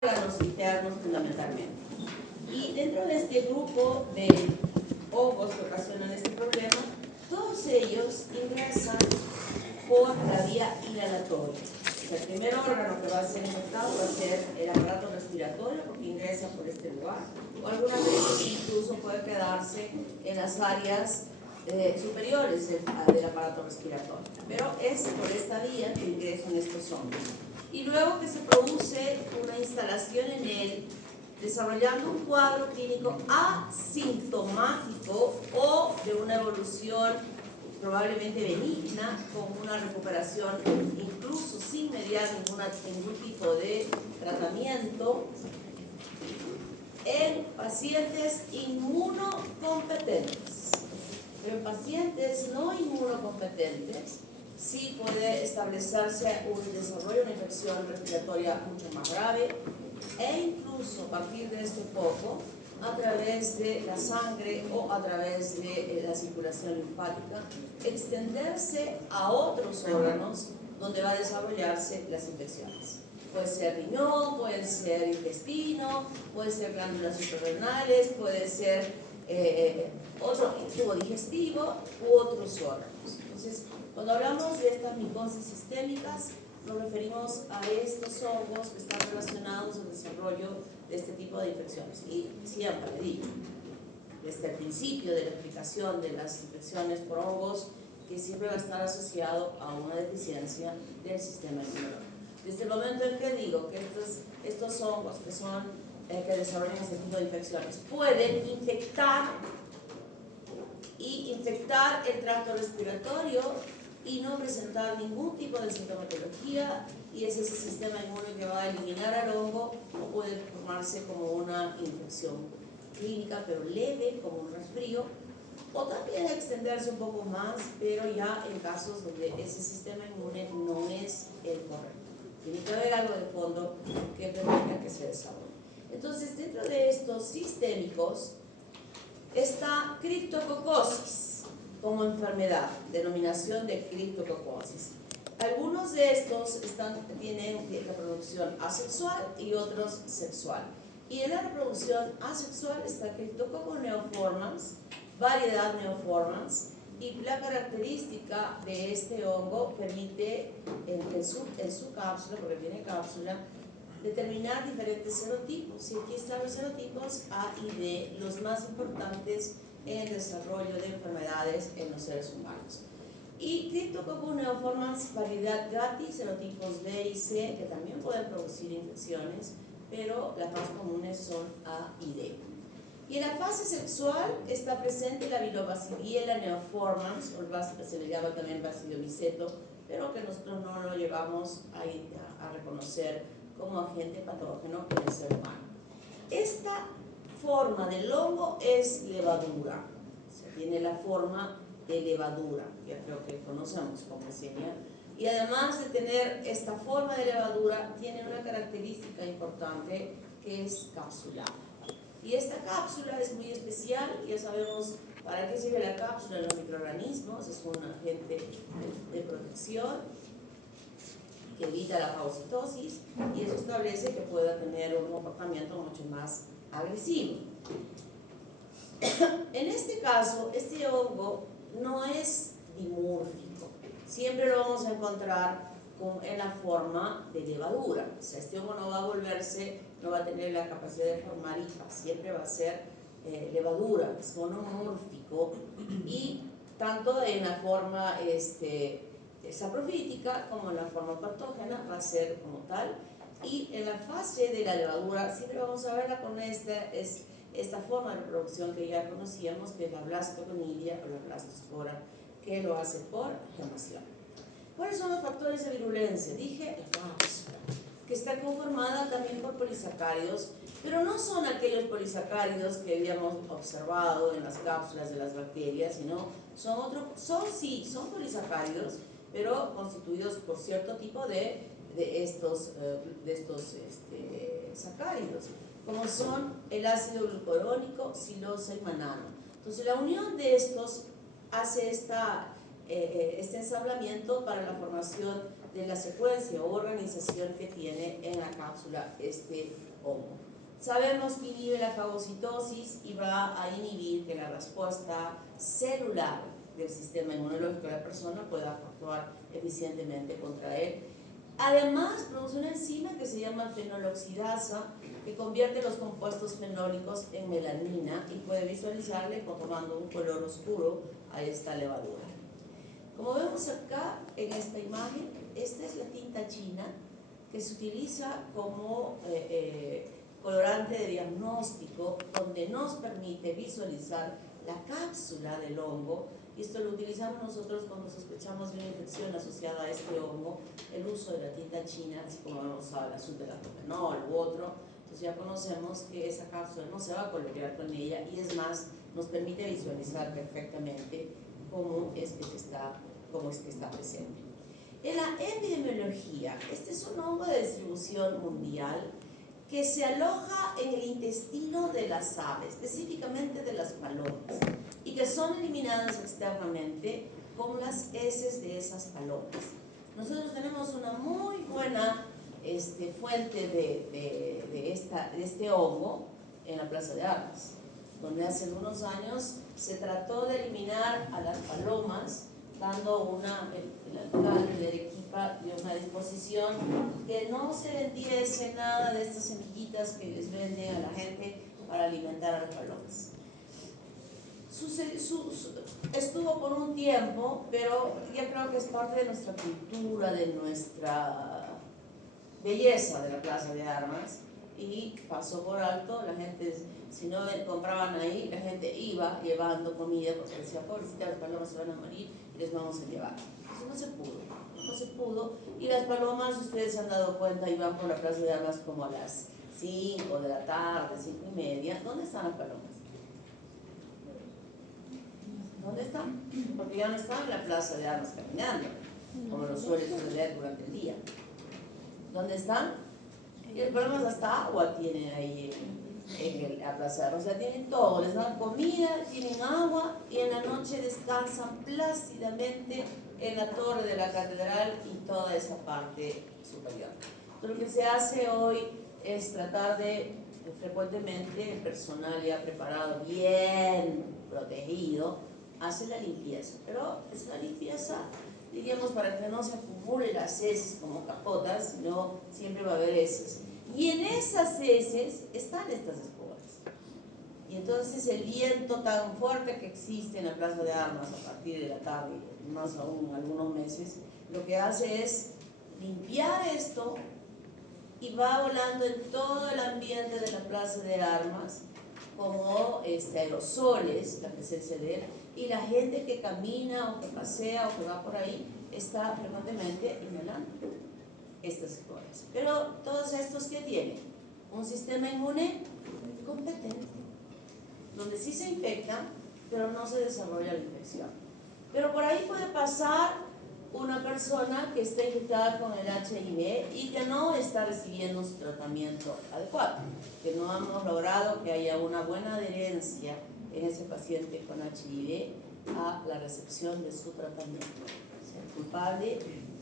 órganos internos fundamentalmente. Y dentro de este grupo de hongos que ocasionan este problema, todos ellos ingresan por la vía inhalatoria. O sea, el primer órgano que va a ser infectado va a ser el aparato respiratorio, porque ingresa por este lugar, o algunas veces incluso puede quedarse en las áreas superiores del aparato respiratorio, pero es por esta vía que ingresan estos hongos. Y luego que se produce una instalación en él, desarrollando un cuadro clínico asintomático o de una evolución probablemente benigna, con una recuperación incluso sin mediar ningún tipo de tratamiento, en pacientes inmunocompetentes. Pero en pacientes no inmunocompetentes sí puede establecerse un desarrollo de una infección respiratoria mucho más grave, e incluso a partir de este foco, a través de la sangre o a través de la circulación linfática, extenderse a otros órganos donde va a desarrollarse las infecciones. Puede ser riñón, puede ser intestino, puede ser glándulas suprarrenales, puede ser otro tubo digestivo u otros órganos. Entonces, cuando hablamos de estas micosis sistémicas, nos referimos a estos hongos que están relacionados al desarrollo de este tipo de infecciones. Y siempre digo, desde el principio de la explicación de las infecciones por hongos, que siempre va a estar asociado a una deficiencia del sistema inmunológico. Desde el momento en que digo que estos hongos que desarrollan este tipo de infecciones pueden infectar el tracto respiratorio y no presentar ningún tipo de sintomatología, y es ese sistema inmune que va a eliminar al hongo, o puede formarse como una infección clínica pero leve, como un resfrío, o también extenderse un poco más, pero ya en casos donde ese sistema inmune no es el correcto. Tiene que haber algo de fondo que permita que se desarrolle. Entonces, dentro de estos sistémicos está criptococosis como enfermedad, denominación de criptococosis. Algunos de estos tienen reproducción asexual y otros sexual. Y en la reproducción asexual está Cryptococcus neoformans, variedad neoformans, y la característica de este hongo permite en su cápsula, porque tiene cápsula, determinar diferentes serotipos. Y aquí están los serotipos A y D, los más importantes en el desarrollo de enfermedades en los seres humanos. Y Cryptococcus neoformans, variedad Gatti, serotipos B y C, que también pueden producir infecciones, pero las más comunes son A y D. Y en la fase sexual está presente la Bilobacilliela neoformans, o se le llama también Bacillomyceto, pero que nosotros no lo llevamos a reconocer como agente patógeno en el ser humano. Esta forma del hongo es levadura, o sea, tiene la forma de levadura, ya creo que conocemos como Yersinia, y además de tener esta forma de levadura, tiene una característica importante que es capsulada. Y esta cápsula es muy especial, ya sabemos para qué sirve la cápsula en los microorganismos, es un agente de protección que evita la fagocitosis, y eso establece que pueda tener un comportamiento mucho más agresivo. En este caso, este hongo no es dimórfico, siempre lo vamos a encontrar en la forma de levadura. O sea, este hongo no va a tener la capacidad de formar hifa, siempre va a ser levadura, es monomórfico, y tanto en la forma saprofítica como en la forma patógena va a ser como tal. Y en la fase de la levadura siempre vamos a verla con esta forma de reproducción que ya conocíamos, que es la blastoconidia o la blastospora, que lo hace por gemación. ¿Cuáles son los factores de virulencia? Dije la cápsula, que está conformada también por polisacáridos, pero no son aquellos polisacáridos que habíamos observado en las cápsulas de las bacterias, sino son polisacáridos, pero constituidos por cierto tipo de estos sacáridos, como son el ácido glucurónico, silosa y manano. Entonces, la unión de estos hace este ensamblamiento para la formación de la secuencia o organización que tiene en la cápsula este hongo. Sabemos que inhibe la fagocitosis y va a inhibir que la respuesta celular del sistema inmunológico de la persona pueda actuar eficientemente contra él. Además, produce una enzima que se llama fenoloxidasa, que convierte los compuestos fenólicos en melanina y puede visualizarle tomando un color oscuro a esta levadura. Como vemos acá en esta imagen, esta es la tinta china que se utiliza como colorante de diagnóstico, donde nos permite visualizar la cápsula del hongo, y esto lo utilizamos nosotros cuando sospechamos de una infección asociada a este hongo, el uso de la tinta china, así como vamos al azul de la propanol u otro. Entonces ya conocemos que esa cápsula no se va a colorear con ella, y es más, nos permite visualizar perfectamente cómo es que está presente. En la epidemiología, este es un hongo de distribución mundial que se aloja en el intestino de las aves, específicamente de las palomas, y que son eliminadas externamente con las heces de esas palomas. Nosotros tenemos una muy buena fuente de este hongo en la Plaza de Armas, donde hace algunos años se trató de eliminar a las palomas, dando el alcalde de Arequipa dio una disposición que no se vendiese nada de estas semillitas que les venden a la gente para alimentar a las palomas. Estuvo por un tiempo, pero ya creo que es parte de nuestra cultura, de nuestra belleza de la Plaza de Armas, y pasó por alto. La gente, si no compraban ahí, la gente iba llevando comida porque decía, pobrecitas, las palomas se van a morir y les vamos a llevar. Eso no se pudo, y las palomas, ustedes se han dado cuenta, iban por la Plaza de Armas como a las 5 de la tarde, 5:30. ¿Dónde están las palomas? ¿Dónde están? Porque ya no están en la Plaza de Armas caminando, como lo suele suceder durante el día. ¿Dónde están? Y el problema es hasta agua tienen ahí en la Plaza de Armas. O sea, tienen todo, les dan comida, tienen agua, y en la noche descansan plácidamente en la torre de la catedral y toda esa parte superior. Entonces, lo que se hace hoy es tratar de frecuentemente, el personal ya preparado, bien protegido, hace la limpieza, pero es una limpieza, diríamos, para que no se acumule las heces como capotas, sino siempre va a haber heces. Y en esas heces están estas esporas. Y entonces el viento tan fuerte que existe en la Plaza de Armas a partir de la tarde, más aún algunos meses, lo que hace es limpiar esto y va volando en todo el ambiente de la Plaza de Armas como aerosoles, la presencia de él, y la gente que camina o que pasea o que va por ahí está frecuentemente inhalando estas esporas. Pero todos estos que tienen un sistema inmune competente, donde sí se infectan, pero no se desarrolla la infección. Pero por ahí puede pasar una persona que está infectada con el HIV y que no está recibiendo su tratamiento adecuado, que no hemos logrado que haya una buena adherencia en ese paciente con HIV a la recepción de su tratamiento. O sea, el culpable,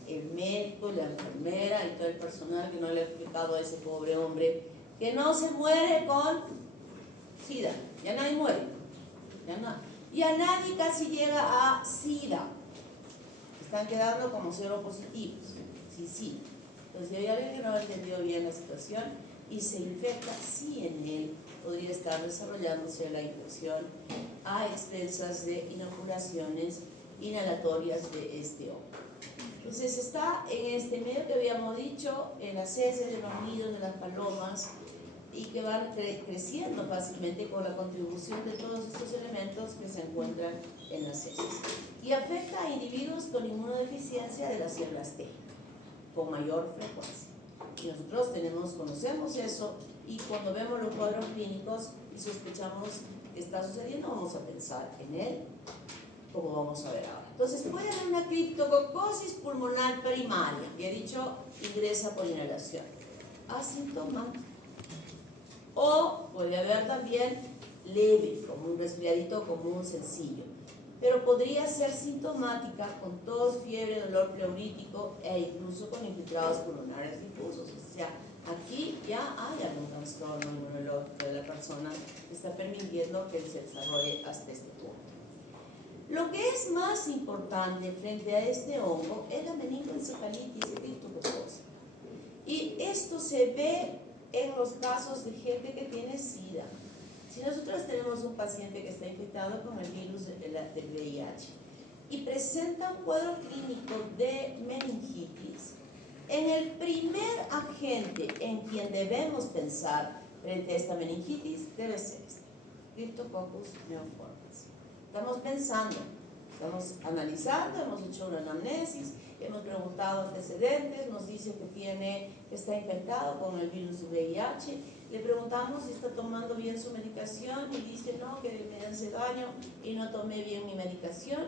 el médico, la enfermera y todo el personal que no le ha explicado a ese pobre hombre que no se muere con SIDA. Ya nadie muere, ya nadie casi llega a SIDA. Están quedando como seropositivos, sí. Entonces, si hay alguien que no ha entendido bien la situación y se infecta, sí, en él podría estar desarrollándose la infección a expensas de inoculaciones inhalatorias de este hongo. Entonces, está en este medio que habíamos dicho, en las heces de los nidos de las palomas, y que van creciendo fácilmente con la contribución de todos estos elementos que se encuentran en las heces. Y afecta a individuos con inmunodeficiencia de las células T, con mayor frecuencia. Y nosotros conocemos eso, y cuando vemos los cuadros clínicos y sospechamos que está sucediendo, vamos a pensar en él, como vamos a ver ahora. Entonces, puede haber una criptococosis pulmonar primaria, que he dicho, ingresa por inhalación, asintomática. O puede haber también leve, como un resfriadito común sencillo. pero podría ser sintomática con tos, fiebre, dolor pleurítico e incluso con infiltrados pulmonares difusos. O sea, aquí ya hay algún trastorno inmunológico de la persona que está permitiendo que se desarrolle hasta este punto. Lo que es más importante frente a este hongo es la meningoencefalitis ictiococosa. Y esto se ve en los casos de gente que tiene SIDA. Si nosotros tenemos un paciente que está infectado con el virus del VIH y presenta un cuadro clínico de meningitis, en el primer agente en quien debemos pensar frente a esta meningitis debe ser este, Cryptococcus neoformans. Estamos pensando, estamos analizando, hemos hecho una anamnesis, hemos preguntado antecedentes, nos dice que está infectado con el virus del VIH, le preguntamos si está tomando bien su medicación y dice no, que me hace daño y no tomé bien mi medicación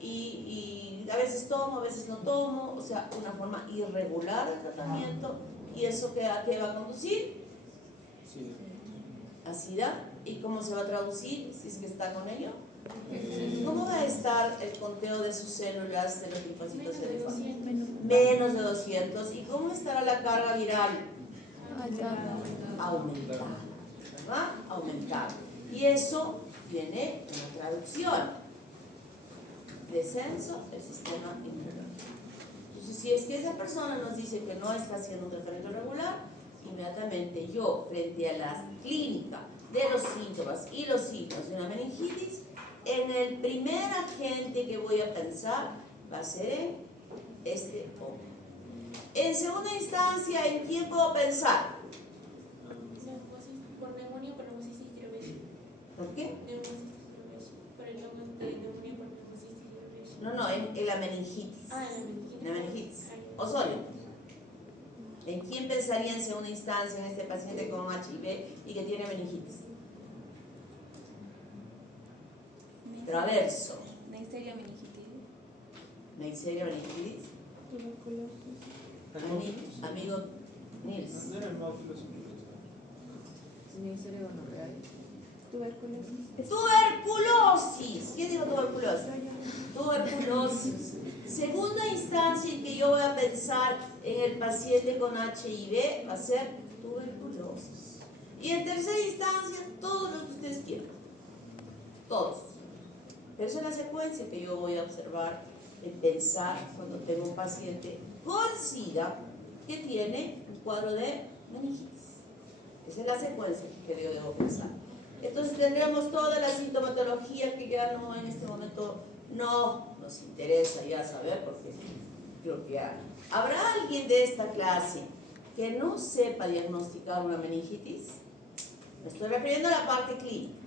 y a veces tomo, a veces no tomo, o sea, una forma irregular de tratamiento. ¿Y eso a qué va a conducir? Sí. A SIDA. ¿Y cómo se va a traducir si es que está con ello? ¿Cómo va a estar el conteo de sus células de los linfocitos CD4? Menos de 200. ¿Y cómo estará la carga viral? Aumentada, ¿verdad? Aumentada. Y eso tiene una traducción: descenso del sistema inmunológico. Entonces, si es que esa persona nos dice que no está haciendo un tratamiento regular, inmediatamente yo, frente a la clínica de los síntomas y los signos de una meningitis, en el primer agente que voy a pensar va a ser en este hongo. En segunda instancia, ¿en quién puedo pensar? Por neumonía por neumocitis tiroides. ¿Por qué? Neumocitis tiroides. Por el hongo de neumonía por neumocitis tiroides. No, en la meningitis. Ah, en la meningitis. En la meningitis. Osorio. ¿En quién pensaría en segunda instancia en este paciente con HIV y que tiene meningitis? Traverso. Neisseria meningitis. Neisseria meningitis. Amigo Nils. No era el hemofilos. Neisseria gonorrea. Tuberculosis. Tuberculosis. ¿Qué digo tuberculosis? Tuberculosis. Segunda instancia en que yo voy a pensar en el paciente con HIV va a ser tuberculosis. Y en tercera instancia, todos los que ustedes quieran. Todos. Pero esa es la secuencia que yo voy a observar en pensar cuando tengo un paciente con SIDA que tiene un cuadro de meningitis. Esa es la secuencia que yo debo pensar. Entonces tendremos toda la sintomatología que ya no en este momento no nos interesa ya saber, porque creo que habrá alguien de esta clase que no sepa diagnosticar una meningitis. Me estoy refiriendo a la parte clínica.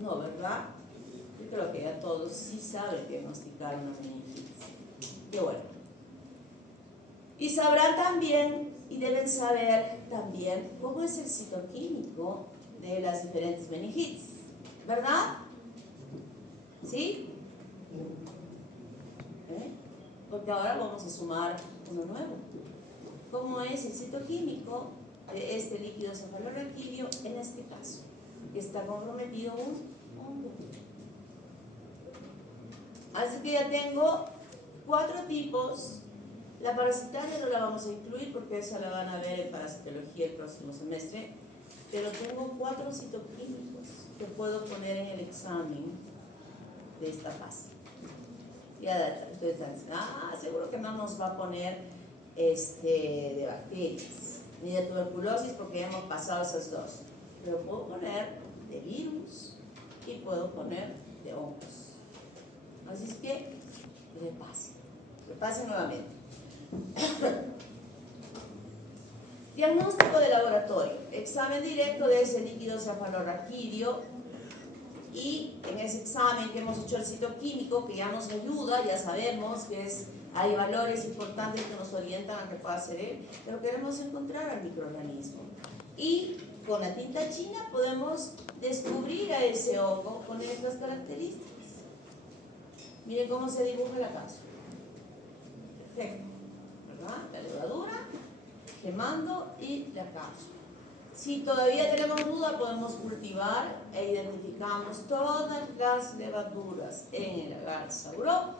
No, ¿verdad? Yo creo que ya todos sí saben diagnosticar una meningitis. Qué bueno. Y sabrán también, y deben saber también, cómo es el citoquímico de las diferentes meningitis, ¿verdad? ¿Sí? Porque ahora vamos a sumar uno nuevo. ¿Cómo es el citoquímico de este líquido cefalorraquídeo en este caso? Que está comprometido un hongo. Así que ya tengo 4 tipos. La parasitaria no la vamos a incluir porque esa la van a ver en parasitología el próximo semestre, pero tengo 4 citoquímicos que puedo poner en el examen de esta fase. Ya ustedes están diciendo, seguro que no nos va a poner de bacterias ni de tuberculosis porque ya hemos pasado esas 2, pero puedo poner de virus y puedo poner de hongos. Así es que repasen nuevamente. Diagnóstico de laboratorio: examen directo de ese líquido cefalorraquídeo, y en ese examen que hemos hecho el citoquímico, que ya nos ayuda, ya sabemos que hay valores importantes que nos orientan a que pueda ser él, pero queremos encontrar al microorganismo. Y con la tinta china podemos descubrir a ese hongo con estas características. Miren cómo se dibuja la cápsula. Perfecto, ¿verdad? La levadura, quemando y la cápsula. Si todavía tenemos duda, podemos cultivar e identificamos todas las levaduras en el agar Sauró.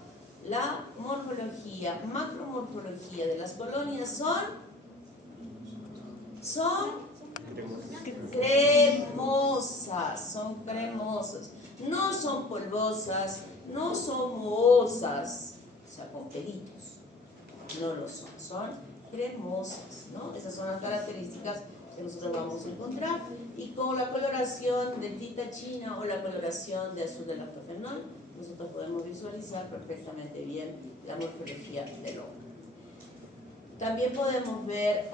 La morfología, macromorfología de las colonias son cremosas, no son polvosas, no son mohosas, o sea, con pelitos, no lo son cremosas, ¿no? Esas son las características que nosotros vamos a encontrar, y con la coloración de tinta china o la coloración de azul de lactofenol, nosotros podemos visualizar perfectamente bien la morfología del hongo. También podemos ver,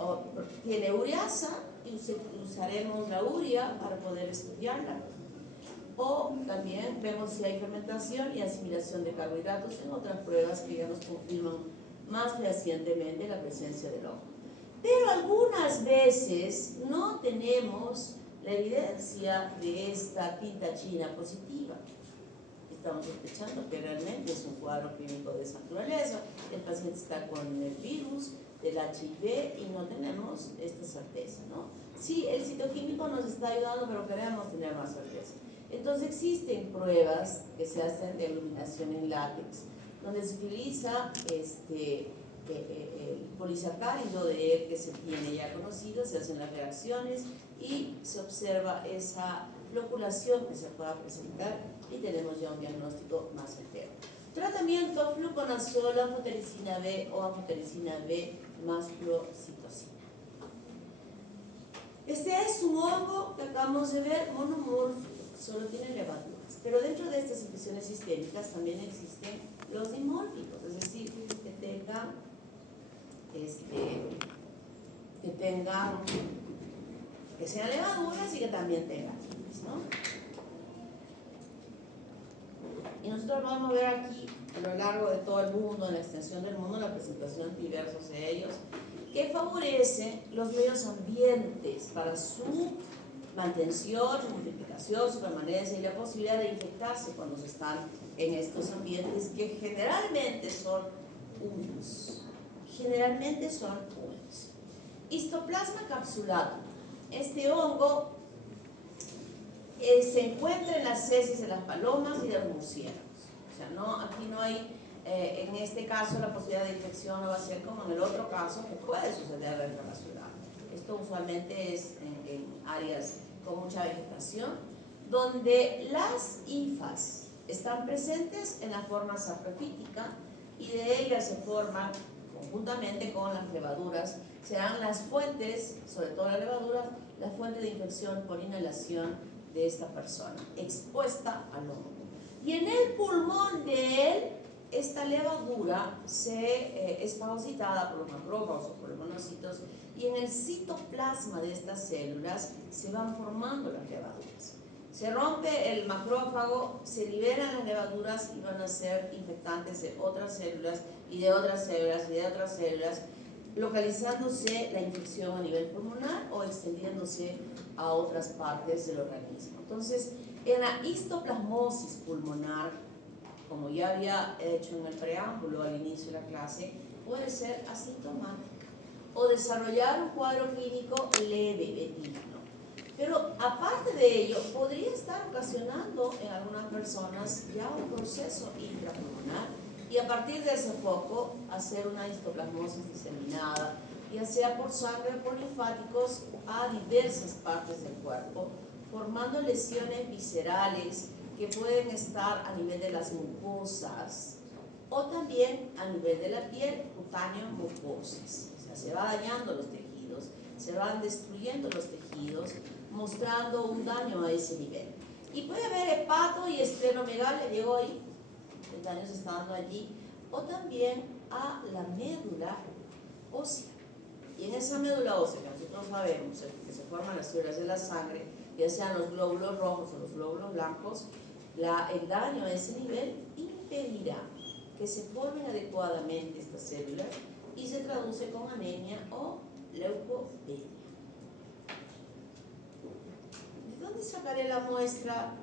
tiene ureasa, y usaremos la urea para poder estudiarla. O también vemos si hay fermentación y asimilación de carbohidratos en otras pruebas que ya nos confirman más fehacientemente la presencia del hongo. Pero algunas veces no tenemos la evidencia de esta tinta china positiva. Estamos sospechando que realmente es un cuadro clínico de esa naturaleza. El paciente está con el virus del HIV y no tenemos esta certeza, ¿no? Sí, el citoquímico nos está ayudando, pero queremos tener más certeza. Entonces existen pruebas que se hacen de iluminación en látex, donde se utiliza el polisacárido de ER que se tiene ya conocido, se hacen las reacciones y se observa esa floculación que se pueda presentar y tenemos ya un diagnóstico más entero. Tratamiento: fluconazol, anfotericina B o anfotericina B más fluoxitocina. Este es un hongo que acabamos de ver, monomórfico, solo tiene levaduras, pero dentro de estas infecciones sistémicas también existen los dimórficos, es decir, que sean levaduras y que también tengan virus, ¿no? Y nosotros vamos a ver aquí, a lo largo de todo el mundo, en la extensión del mundo, la presentación de diversos de ellos, que favorecen los medios ambientes para su mantención, su multiplicación, su permanencia y la posibilidad de infectarse cuando se están en estos ambientes que generalmente son húmedos. Histoplasma capsulatum. Este hongo se encuentra en las heces de las palomas y de los murciélagos. O sea, aquí no hay, en este caso, la posibilidad de infección no va a ser como en el otro caso que puede suceder dentro de la ciudad. Esto usualmente es en áreas con mucha vegetación, donde las hifas están presentes en la forma saprofítica y de ellas se forman conjuntamente con las levaduras, serán las fuentes, sobre todo la levadura, la fuente de infección por inhalación de esta persona expuesta al hongo. Y en el pulmón de él, esta levadura es fagocitada por los macrófagos o por los monocitos, y en el citoplasma de estas células se van formando las levaduras. Se rompe el macrófago, se liberan las levaduras y van a ser infectantes de otras células y de otras células y de otras células, localizándose la infección a nivel pulmonar o extendiéndose a otras partes del organismo. Entonces, en la histoplasmosis pulmonar, como ya había hecho en el preámbulo al inicio de la clase, puede ser asintomática o desarrollar un cuadro clínico leve, benigno. Pero aparte de ello, podría estar ocasionando en algunas personas ya un proceso intrapulmonar y a partir de ese foco hacer una histoplasmosis diseminada, ya sea por sangre o por linfáticos, a diversas partes del cuerpo, formando lesiones viscerales que pueden estar a nivel de las mucosas o también a nivel de la piel, cutáneo, mucosas. O sea, se va dañando los tejidos, se van destruyendo los tejidos, mostrando un daño a ese nivel. Y puede haber hepato y esplenomegalia, llegó ahí, el daño se está dando allí, o también a la médula ósea. Y en esa médula ósea, que nosotros sabemos que se forman las células de la sangre, ya sean los glóbulos rojos o los glóbulos blancos, el daño a ese nivel impedirá que se formen adecuadamente estas células y se traduce con anemia o leucopenia. ¿De dónde sacaré la muestra?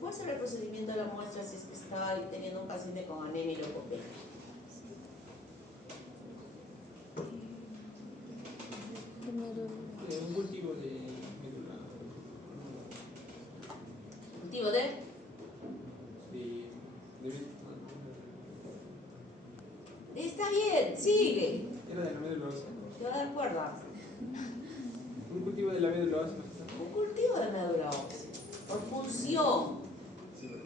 ¿Cuál será el procedimiento de la muestra si es que está teniendo un paciente con anemia y leucopenia? Un cultivo de médula. ¿Cultivo de? De Está bien, sigue. era de la médula ósea. Te voy a dar cuerda. Un cultivo de la médula ósea. Un cultivo de médula ósea. Por función.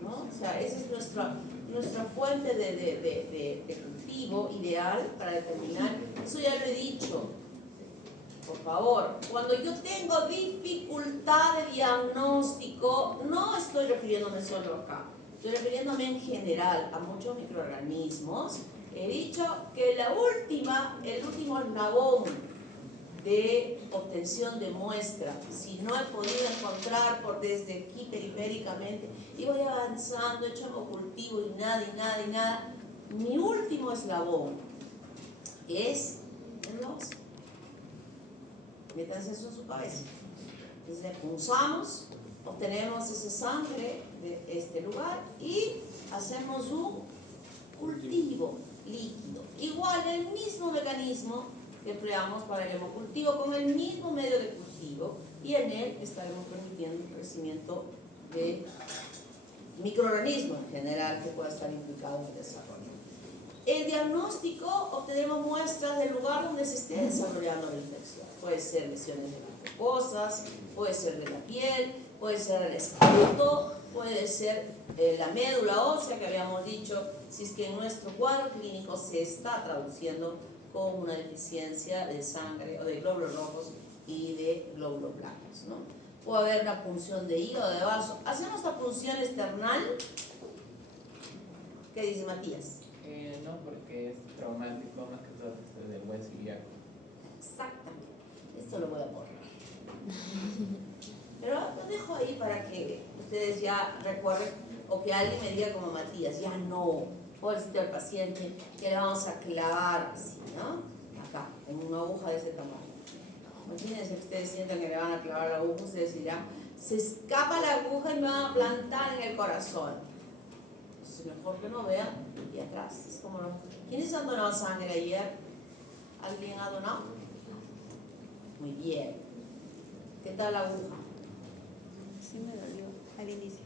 ¿No? O sea, esa es nuestra fuente de cultivo ideal para determinar. Eso ya lo he dicho. Por favor, cuando yo tengo dificultad de diagnóstico, no estoy refiriéndome solo acá, estoy refiriéndome en general a muchos microorganismos. He dicho que el último eslabón de obtención de muestra, si no he podido encontrar desde aquí periféricamente y voy avanzando, he hecho cultivo y nada, mi último eslabón es el óseo. Métanse eso en su cabeza. Entonces punzamos, obtenemos esa sangre de este lugar y hacemos un cultivo líquido. Igual el mismo mecanismo que empleamos para el hemocultivo con el mismo medio de cultivo y en él estaremos permitiendo el crecimiento de microorganismos en general que pueda estar implicado en el desarrollo. El diagnóstico, obtendremos muestras del lugar donde se esté desarrollando la infección. Puede ser lesiones de las mucosas, puede ser de la piel, puede ser el esqueleto, puede ser la médula ósea que habíamos dicho, si es que en nuestro cuadro clínico se está traduciendo con una deficiencia de sangre o de glóbulos rojos y de glóbulos blancos, ¿no? Puede haber una punción de hígado, de vaso. ¿Hacemos la punción external? ¿Qué dice Matías? No, porque es traumático más que todo del hueso ilíaco. Exactamente. Esto lo voy a borrar. Pero lo dejo ahí para que ustedes ya recuerden o que alguien me diga como Matías, ya no, pobrecito al paciente, que le vamos a clavar así, ¿no? Acá, en una aguja de ese tamaño. Imagínense que ustedes sientan que le van a clavar la aguja, ustedes dirán, se escapa la aguja y me van a plantar en el corazón. Es mejor que no vean y atrás. Es como ¿quiénes han donado sangre ayer? ¿Alguien ha donado? Muy bien. ¿Qué tal la aguja? Sí me dolió al inicio.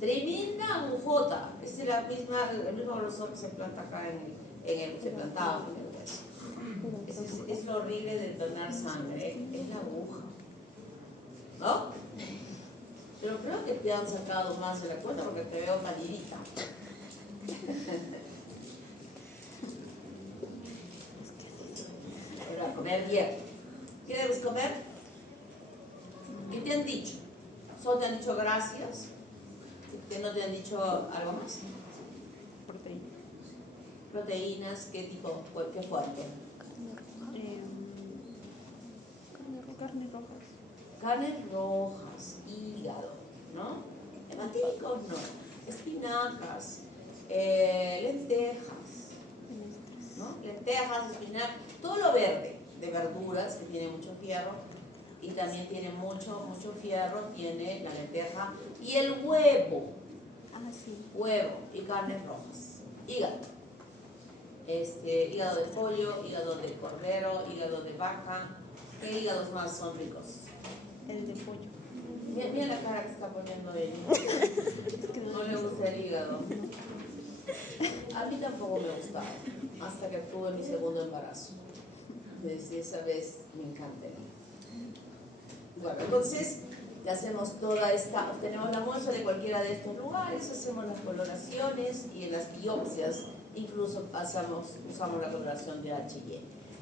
Tremenda agujota. Es el mismo grosor que se planta acá se plantaba en el hueso. Es lo horrible de donar sangre, es la aguja. ¿No? Pero creo que te han sacado más de la cuenta porque te veo palidita. Ahora, comer bien. ¿Qué debes comer? ¿Qué te han dicho? ¿Solo te han dicho gracias? ¿Que no te han dicho algo más? Proteínas, ¿qué tipo? ¿Qué fuerte? Carnes rojas. Carnes rojas, hígado, ¿no? Hematílicos no. Espinacas, lentejas, ¿no? Lentejas, espinacas, todo lo verde de verduras que tiene mucho fierro y también tiene mucho fierro, tiene la lenteja y el huevo. Ah, sí. Huevo y carnes rojas. Hígado. Hígado de pollo, hígado de cordero, hígado de vaca. ¿Qué hígados más son ricos? El de pollo. Mira la cara que está poniendo ella. No le gusta el hígado. A mí tampoco me gustaba, hasta que tuve mi segundo embarazo. Desde esa vez me encanta el hígado. Bueno, entonces ya hacemos toda esta, obtenemos la muestra de cualquiera de estos lugares, hacemos las coloraciones y en las biopsias incluso usamos la coloración de H&E.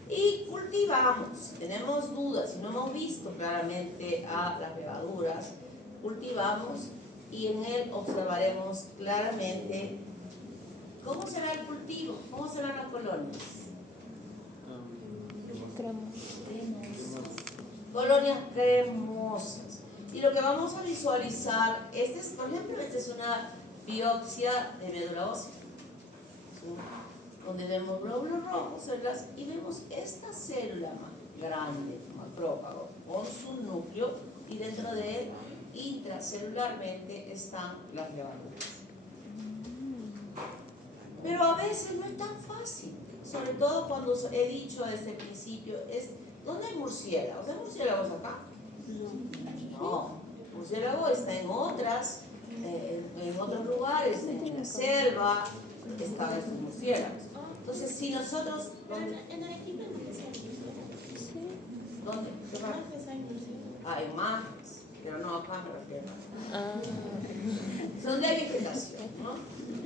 Y cultivamos, si tenemos dudas, si no hemos visto claramente a las levaduras, cultivamos y en él observaremos claramente cómo será el cultivo, cómo serán las colonias. Cremosas. Colonias cremosas. Y lo que vamos a visualizar, por ejemplo, esta es una biopsia de médula ósea, donde vemos glóbulos rojos, células, y vemos esta célula grande, macrófago, con su núcleo, y dentro de él, intracelularmente, están las levaduras. Pero a veces no es tan fácil, sobre todo cuando he dicho desde el principio, es ¿Dónde hay murciélagos? ¿Hay murciélagos acá? No, murciélago está en otros lugares, en la selva, están estos murciélagos. Entonces, si nosotros... En Arequipa no se hay murciélagos. ¿Dónde? ¿Qué parte? Martes hay murciélagos. Hay más, pero no acá me refiero. Son de vegetación, ¿no?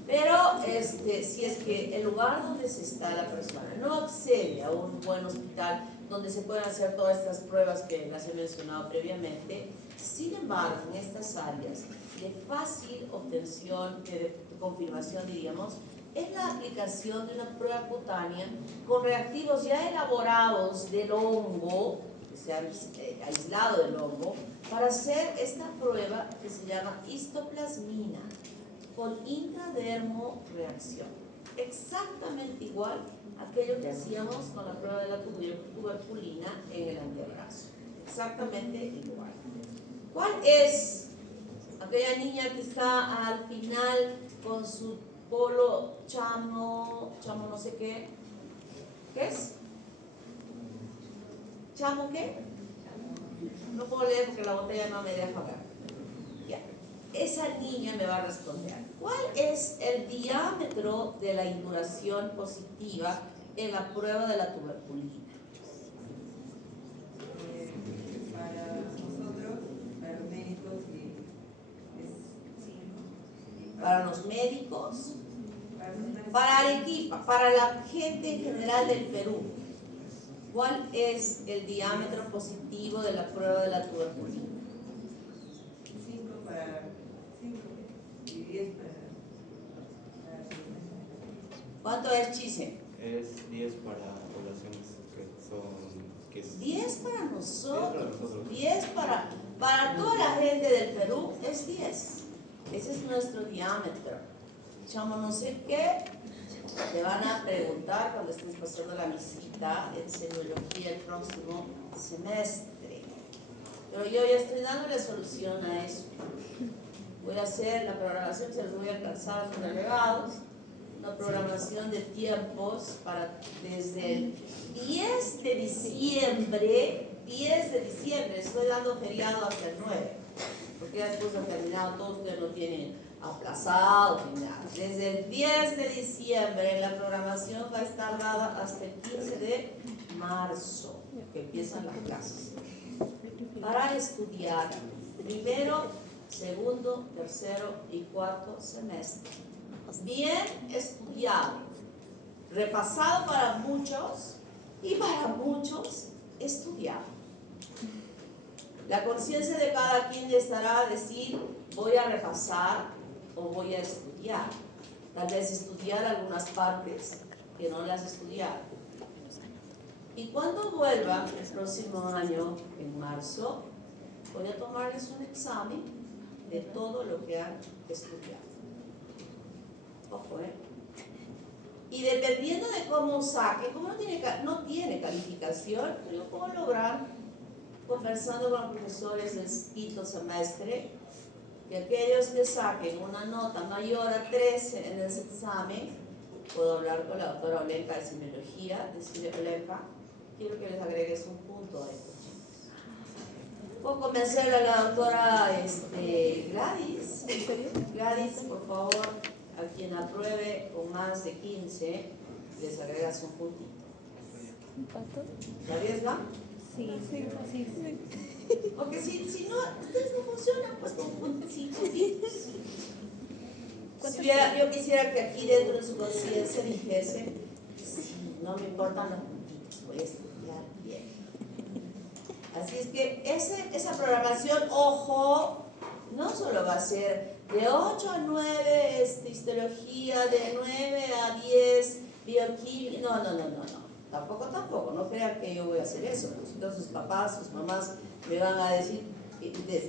Pero si es que el lugar donde se está la persona no accede a un buen hospital donde se pueden hacer todas estas pruebas que las he mencionado previamente, sin embargo, en estas áreas de fácil obtención, de confirmación, diríamos, es la aplicación de una prueba cutánea con reactivos ya elaborados del hongo, que se han aislado del hongo, para hacer esta prueba que se llama histoplasmina con intradermoreacción. Exactamente igual a aquello que hacíamos con la prueba de la tuberculina en el antebrazo. Exactamente igual. ¿Cuál es aquella niña que está al final con su polo chamo no sé qué? ¿Qué es? ¿Chamo qué? No puedo leer porque la botella no me deja ver. Ya. Esa niña me va a responder. ¿Cuál es el diámetro de la induración positiva en la prueba de la tuberculina? Para nosotros, para los médicos, es 5. Para los médicos, para Arequipa, para la gente en general del Perú, ¿cuál es el diámetro positivo de la prueba de la tuberculina? 5 y 10 para ¿Cuánto es, Chise? Es 10 para poblaciones que son... 10 para nosotros, 10 10 para toda la gente del Perú es 10. Ese es nuestro diámetro. Chamo no sé qué, te van a preguntar cuando estés pasando la visita en semiología el próximo semestre. Pero yo ya estoy dándole solución a eso. Voy a hacer la programación, se los voy a alcanzar a los delegados, una programación de tiempos para desde el 10 de diciembre, estoy dando feriado hasta el 9, porque ya después de terminado todos ustedes lo tienen aplazado ni nada. Desde el 10 de diciembre la programación va a estar dada hasta el 15 de marzo, que empiezan las clases, para estudiar primero, segundo, tercero y cuarto semestre. Bien estudiado, repasado para muchos y para muchos estudiado. La conciencia de cada quien estará a decir, voy a repasar o voy a estudiar. Tal vez estudiar algunas partes que no las estudiaron. Y cuando vuelva el próximo año, en marzo, voy a tomarles un examen de todo lo que han estudiado. Ojo, Y dependiendo de cómo saque, como no tiene calificación, yo puedo lograr, conversando con profesores del quinto semestre, que aquellos que saquen una nota mayor a 13 en ese examen, puedo hablar con la doctora Olenka de semiología, decirle, Olenka, quiero que les agregues un punto a esto. Puedo convencer a la doctora Gladys. Gladys, por favor, a quien apruebe con más de 15, les agregas un puntito. ¿Se arriesgan? Sí. Porque si no, ustedes no funcionan, pues con puntitos. Yo quisiera que aquí dentro de su conciencia dijese, sí, no me importan los puntitos, voy a estudiar bien. Así es que esa programación, ojo, no solo va a ser de 8 a 9 histología, de 9 a 10 bioquímica, no. Tampoco, no crean que yo voy a hacer eso. Entonces sus papás, sus mamás me van a decir,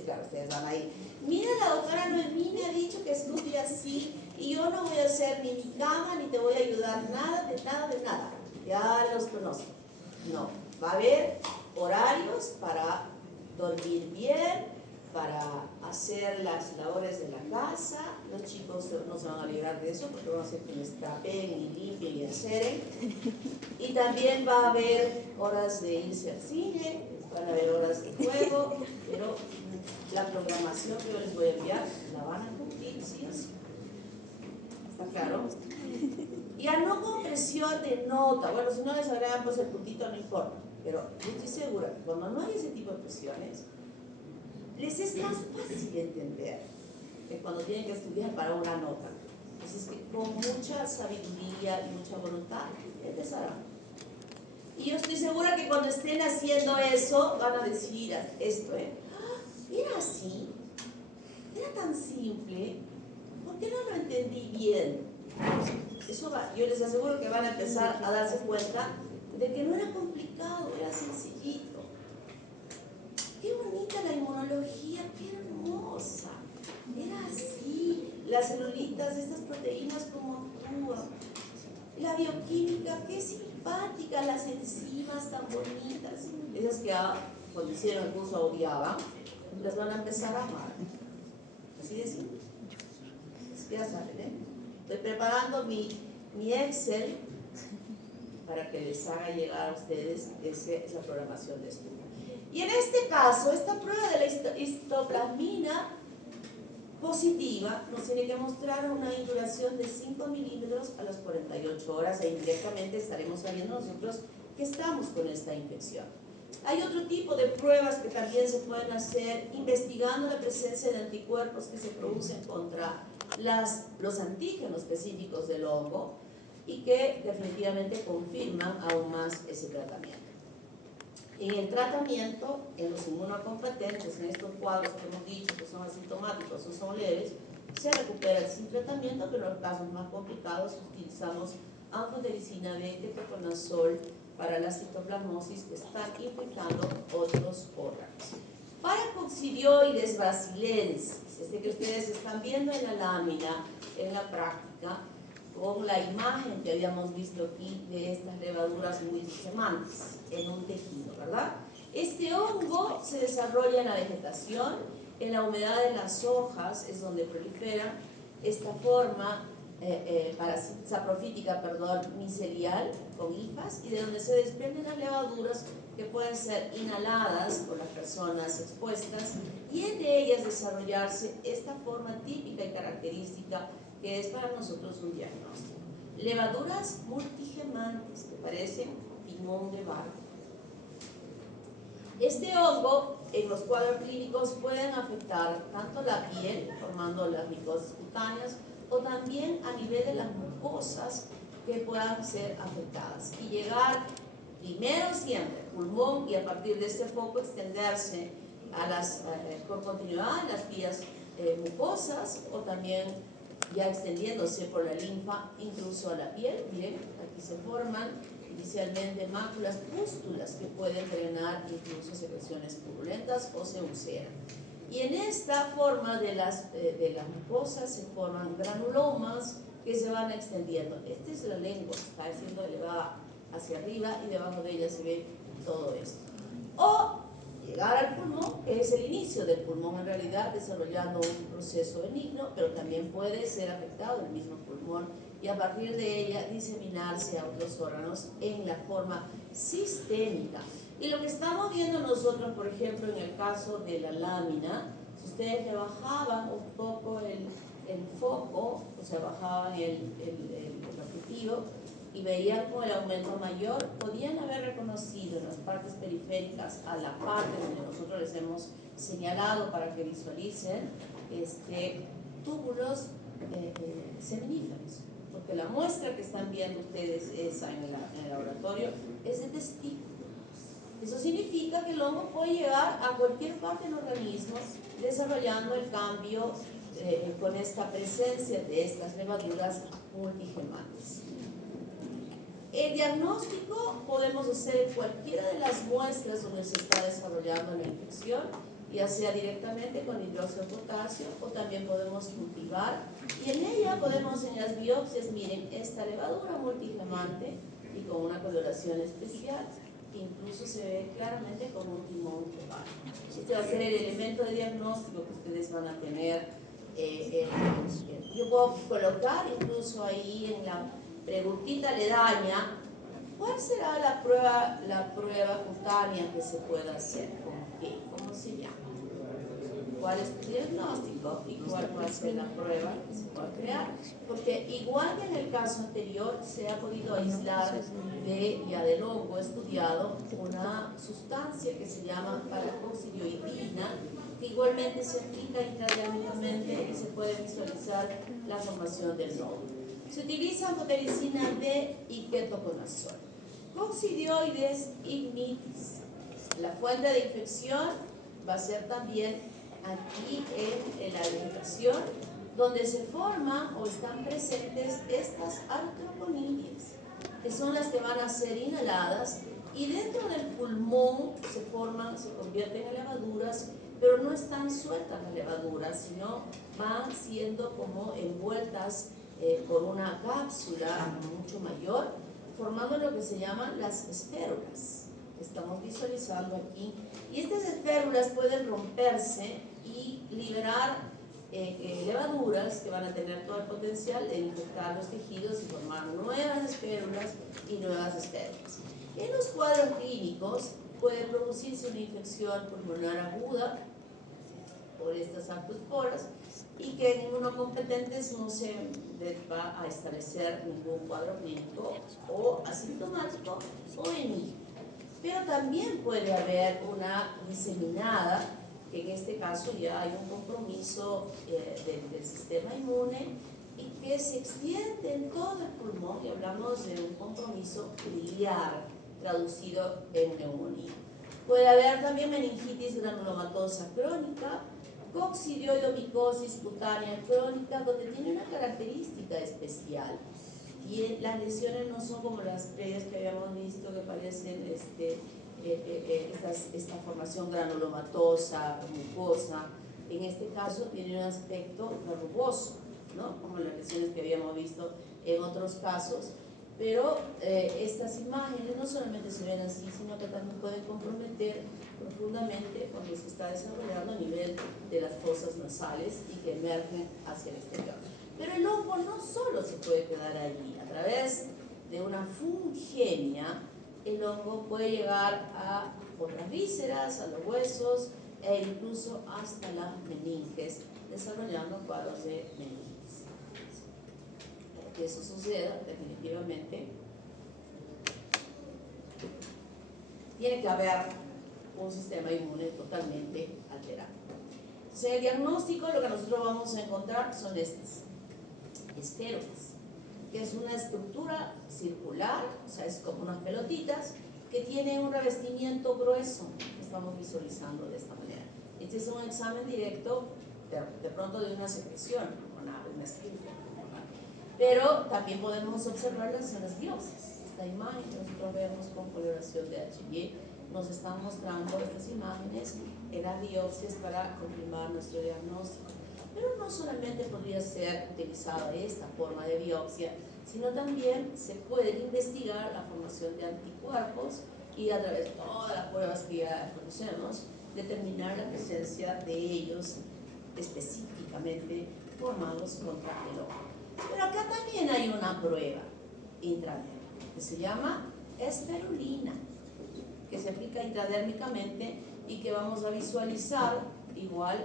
claro, ustedes van a ir, mira, la doctora Noemí me ha dicho que estudie así y yo no voy a hacer ni mi cama, ni te voy a ayudar nada, ya los conozco. No, va a haber horarios para dormir bien, para hacer las labores de la casa. Los chicos no se van a librar de eso porque van a ser quienes trapeen y limpien y aceren. Y también va a haber horas de irse al cine, van a haber horas de juego, pero la programación que yo les voy a enviar la van a cumplir, sí o sí. ¿Está claro? Ya no con presión de nota. Bueno, si no les agregan pues el puntito no importa, pero yo estoy segura que cuando no hay ese tipo de presiones, les es más fácil entender que cuando tienen que estudiar para una nota. Entonces, que con mucha sabiduría y mucha voluntad empezarán. Y yo estoy segura que cuando estén haciendo eso, van a decir esto, era así, era tan simple, ¿por qué no lo entendí bien? Eso va, yo les aseguro que van a empezar a darse cuenta de que no era complicado, era sencillito. Qué bonita la inmunología, qué hermosa. Era así, las celulitas, estas proteínas como actúan. La bioquímica, qué simpática, las enzimas tan bonitas. Esas que cuando hicieron el curso odiaban, las van a empezar a amar. Así de simple. Ya saben, Estoy preparando mi Excel para que les haga llegar a ustedes esa programación de estudio. Y en este caso, esta prueba de la histoplasmina positiva nos tiene que mostrar una induración de 5 milímetros a las 48 horas e indirectamente estaremos sabiendo nosotros que estamos con esta infección. Hay otro tipo de pruebas que también se pueden hacer investigando la presencia de anticuerpos que se producen contra los antígenos específicos del hongo y que definitivamente confirman aún más ese tratamiento. En el tratamiento, en los inmunocompetentes, en estos cuadros que hemos dicho que son asintomáticos o son leves, se recupera sin tratamiento, pero en los casos más complicados utilizamos anfotericina B, ketoconazol para la citoplasmosis que están infectando otros órganos. Para coccidioides brasilensis, que ustedes están viendo en la lámina, en la práctica, con la imagen que habíamos visto aquí de estas levaduras multigemantes en un tejido, ¿verdad? Este hongo se desarrolla en la vegetación, en la humedad de las hojas es donde prolifera esta forma saprofítica, micelial, con hifas, y de donde se desprenden las levaduras que pueden ser inhaladas por las personas expuestas y entre ellas desarrollarse esta forma típica y característica que es para nosotros un diagnóstico. Levaduras multigemantes que parecen timón de barco. Este hongo en los cuadros clínicos pueden afectar tanto la piel, formando las micosis cutáneas, o también a nivel de las mucosas que puedan ser afectadas y llegar primero siempre al pulmón y a partir de este foco extenderse por continuidad a las vías mucosas o también ya extendiéndose por la linfa incluso a la piel. Miren, aquí se forman inicialmente máculas pústulas que pueden drenar incluso secreciones purulentas o se ulceran. Y en esta forma de las mucosas se forman granulomas que se van extendiendo. Esta es la lengua, está siendo elevada hacia arriba y debajo de ella se ve todo esto. O llegar al pulmón, que es el inicio del pulmón en realidad, desarrollando un proceso benigno, pero también puede ser afectado el mismo pulmón y a partir de ella diseminarse a otros órganos en la forma sistémica. Y lo que estamos viendo nosotros, por ejemplo, en el caso de la lámina, si ustedes le bajaban un poco el foco, o sea, bajaban el objetivo y veían con el aumento mayor, podían haber reconocido en las partes periféricas a la parte donde nosotros les hemos señalado para que visualicen túbulos seminíferos, porque la muestra que están viendo ustedes esa en el laboratorio es de testículos. Eso significa que el hongo puede llegar a cualquier parte del organismo desarrollando el cambio con esta presencia de estas levaduras multigemantes. El diagnóstico podemos hacer en cualquiera de las muestras donde se está desarrollando la infección, ya sea directamente con hidróxido de potasio o también podemos cultivar y en ella podemos en las biopsias, miren, esta levadura multigemante y con una coloración especial incluso se ve claramente como un timón oval. Este va a ser el elemento de diagnóstico que ustedes van a tener. Yo puedo colocar incluso ahí en la preguntita aledaña, ¿cuál será la prueba cutánea que se pueda hacer? ¿Con qué? ¿Cómo se llama? ¿Cuál es tu diagnóstico y cuál va a ser la prueba que se pueda crear? Porque igual que en el caso anterior, se ha podido aislar del hongo estudiado una sustancia que se llama paracoccidioidina, que igualmente se aplica intradérmicamente y se puede visualizar la formación del nódulo. Se utiliza amphotericina D y ketoconazol. Coccidioides ignitis. La fuente de infección va a ser también aquí en la alimentación, donde se forman o están presentes estas artroponidias, que son las que van a ser inhaladas y dentro del pulmón se forman, se convierten en levaduras, pero no están sueltas las levaduras, sino van siendo como envueltas por una cápsula mucho mayor, formando lo que se llaman las esférulas, que estamos visualizando aquí. Y estas esférulas pueden romperse y liberar levaduras que van a tener todo el potencial de infectar los tejidos y formar nuevas esférulas y nuevas esférulas. En los cuadros clínicos puede producirse una infección pulmonar aguda por estas artrosporas y que en inmunocompetentes no se va a establecer ningún cuadro clínico o asintomático o benigno. Pero también puede haber una diseminada, que en este caso ya hay un compromiso del sistema inmune y que se extiende en todo el pulmón, y hablamos de un compromiso biliar traducido en neumonía. Puede haber también meningitis granulomatosa crónica, coccidioidomicosis cutánea crónica, donde tiene una característica especial. Y las lesiones no son como las previas que habíamos visto, que parecen esta formación granulomatosa, mucosa. En este caso tiene un aspecto verrugoso, ¿no? Como las lesiones que habíamos visto en otros casos. Pero estas imágenes no solamente se ven así, sino que también pueden comprometer profundamente cuando se está desarrollando a nivel de las fosas nasales y que emergen hacia el exterior. Pero el hongo no solo se puede quedar allí. A través de una fungenia, el hongo puede llegar a otras vísceras, a los huesos e incluso hasta las meninges, desarrollando cuadros de meningitis. Para que eso suceda, definitivamente, tiene que haber un sistema inmune totalmente alterado. Entonces, en el diagnóstico lo que nosotros vamos a encontrar son estas esférulas, que es una estructura circular, o sea, es como unas pelotitas que tienen un revestimiento grueso que estamos visualizando de esta manera. Este es un examen directo de pronto de una secreción, una esfínter. Pero también podemos observarlas en las biopsias. Esta imagen que nosotros vemos con coloración de HY nos están mostrando estas imágenes en las biopsias para confirmar nuestro diagnóstico. Pero no solamente podría ser utilizada esta forma de biopsia, sino también se puede investigar la formación de anticuerpos y a través de todas las pruebas que ya conocemos, determinar la presencia de ellos específicamente formados contra el hongo. Pero acá también hay una prueba intradérmica que se llama esperulina, que se aplica intradérmicamente y que vamos a visualizar igual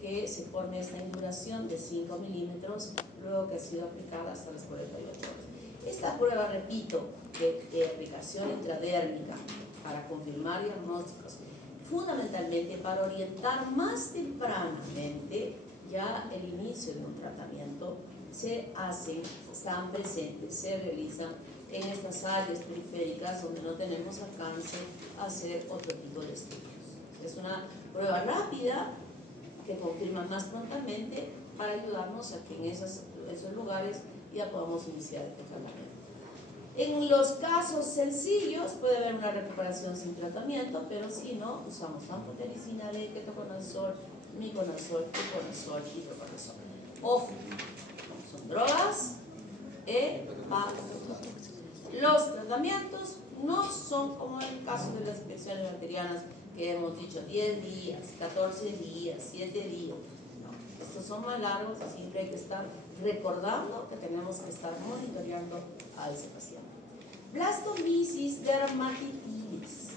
que se forme esta induración de 5 milímetros luego que ha sido aplicada hasta las 48 horas. Esta prueba, repito, de aplicación intradérmica para confirmar diagnósticos, fundamentalmente para orientar más tempranamente ya el inicio de un tratamiento, se hacen, están presentes, se realizan en estas áreas periféricas donde no tenemos alcance a hacer otro tipo de estudios. Es una prueba rápida que confirma más prontamente para ayudarnos a que en esos lugares ya podamos iniciar el tratamiento. En los casos sencillos puede haber una recuperación sin tratamiento, pero si no, usamos amphotericina D, ketoconazol, miconazol, fluconazol y proconazol. Ojo, son drogas hepáticas. Los tratamientos no son como en el caso de las infecciones bacterianas que hemos dicho 10 días, 14 días, 7 días. No, estos son más largos, siempre hay que estar recordando que tenemos que estar monitoreando a ese paciente. Blastomyces dermatitis.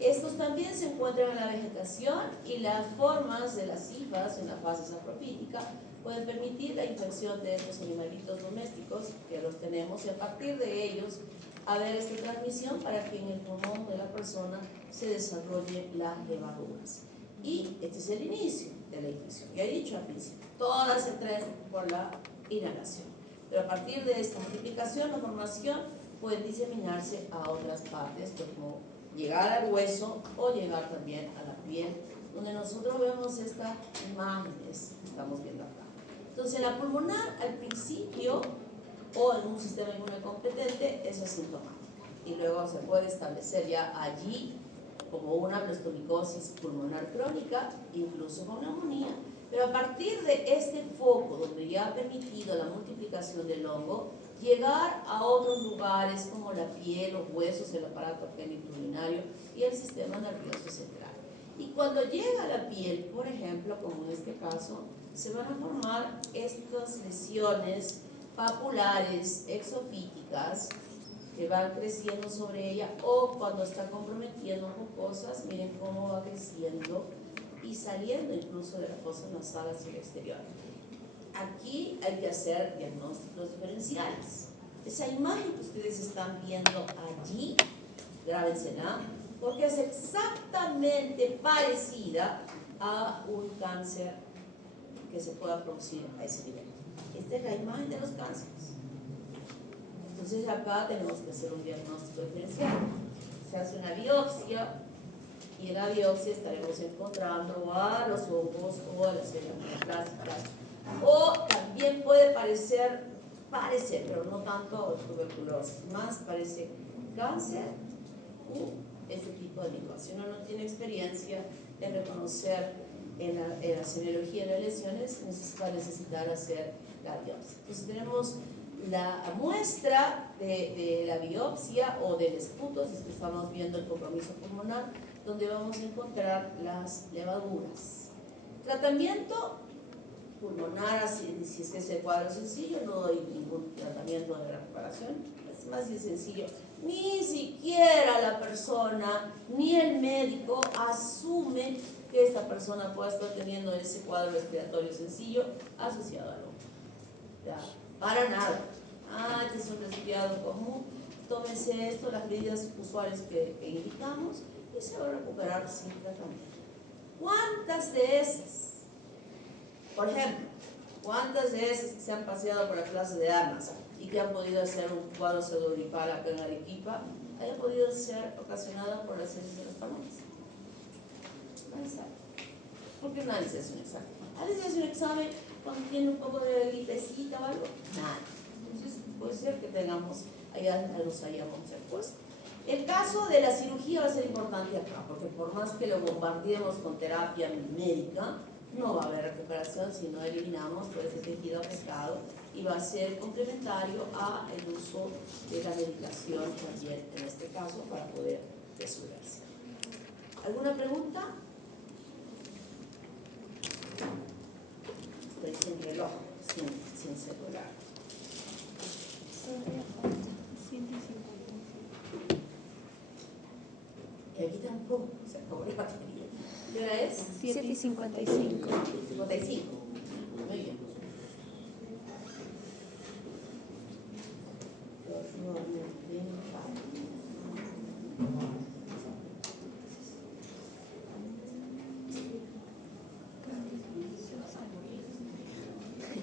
Estos también se encuentran en la vegetación y las formas de las hifas en la fase saprofítica pueden permitir la infección de estos animalitos domésticos que los tenemos y a partir de ellos haber esta transmisión para que en el pulmón de la persona se desarrollen las levaduras. Y este es el inicio de la infección. Ya he dicho al principio, todas se traen por la inhalación. Pero a partir de esta multiplicación o formación pueden diseminarse a otras partes, como llegar al hueso o llegar también a la piel, donde nosotros vemos estas imágenes que estamos viendo acá. Entonces, la pulmonar al principio o en un sistema inmunocompetente es asintomática y luego se puede establecer ya allí como una blastomicosis pulmonar crónica, incluso con neumonía. Pero a partir de este foco donde ya ha permitido la multiplicación del hongo, llegar a otros lugares como la piel, los huesos, el aparato genitourinario y el sistema nervioso central. Y cuando llega a la piel, por ejemplo, como en este caso, se van a formar estas lesiones papulares, exofíticas, que van creciendo sobre ella, o cuando está comprometiendo mucosas, miren cómo va creciendo y saliendo incluso de la fosa nasal hacia el exterior. Aquí hay que hacer diagnósticos diferenciales. Esa imagen que ustedes están viendo allí, grábensela, porque es exactamente parecida a un cáncer que se pueda producir a ese nivel. Esta es la imagen de los cánceres. Entonces acá tenemos que hacer un diagnóstico diferencial. Se hace una biopsia y en la biopsia estaremos encontrando a los hongos o a las células neoplásicas. O también puede parecer, pero no tanto tuberculosis, más parece cáncer u este tipo de micosis. Si uno no tiene experiencia en reconocer en la semiología de las lesiones, va a necesitar hacer la biopsia. Entonces tenemos la muestra de la biopsia o del esputo, si es que estamos viendo el compromiso pulmonar, donde vamos a encontrar las levaduras. Tratamiento pulmonar, si es que ese cuadro es sencillo, no doy ningún tratamiento de recuperación, es más bien sencillo. Ni siquiera la persona ni el médico asume que esta persona pueda estar teniendo ese cuadro respiratorio sencillo asociado al hongo. Ya, para nada. Este es un resfriado común, tómense esto, las medidas usuales que indicamos y se va a recuperar sin tratamiento. ¿Cuántas de esas? Por ejemplo, ¿cuántas de esas que se han paseado por la clase de armas y que han podido hacer un cuadro pseudogripal acá en Arequipa, haya podido ser ocasionada por las heces de las palomas? Nadie sabe. ¿Por qué nadie se hace un examen? ¿Alguien se hace un examen cuando tiene un poco de gripecita o algo? Nada. Entonces puede ser que tengamos, los hayamos puesto. El caso de la cirugía va a ser importante acá, porque por más que lo bombardeemos con terapia médica, no va a haber recuperación si no eliminamos todo ese tejido afectado y va a ser complementario a el uso de la medicación también en este caso para poder resolverse. ¿Alguna pregunta? Estoy sin reloj, sin celular. Y aquí tampoco se acabó la batería. ¿Qué hora es? 7:55. 55. Muy bien.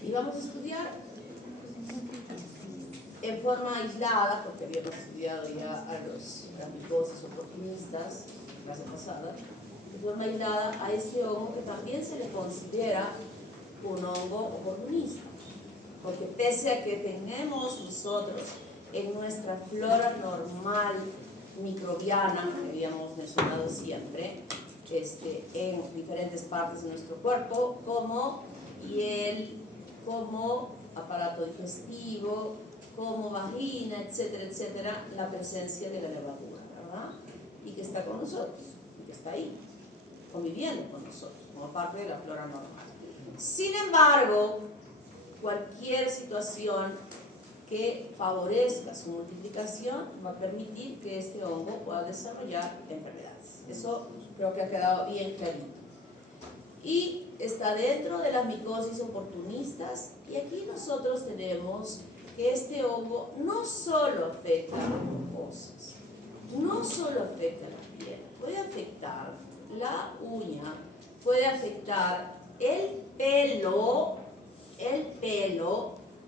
Y vamos a estudiar en forma aislada, porque habíamos estudiado ya a los micosis oportunistas la clase pasada, de forma aislada a este hongo que también se le considera un hongo oportunista, porque pese a que tenemos nosotros en nuestra flora normal microbiana, que habíamos mencionado siempre, en diferentes partes de nuestro cuerpo, como piel, como aparato digestivo, como vagina, etcétera, etcétera, la presencia de la levadura. ¿verdad? Y que está con nosotros, y que está ahí, conviviendo con nosotros, como parte de la flora normal. Sin embargo, cualquier situación que favorezca su multiplicación va a permitir que este hongo pueda desarrollar enfermedades. Eso creo que ha quedado bien clarito. Y está dentro de las micosis oportunistas, y aquí nosotros tenemos que este hongo no solo afecta a las mucosas, no solo afecta la piel, puede afectar la uña, puede afectar el pelo,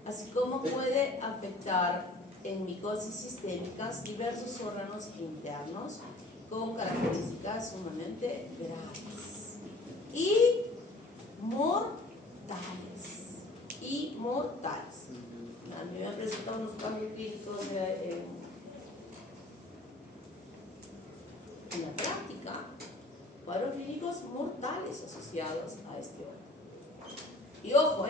así como puede afectar en micosis sistémicas diversos órganos internos con características sumamente graves y mortales. A mí me han presentado unos cuadros clínicos en la práctica, cuadros clínicos mortales asociados a este hongo. Y ojo,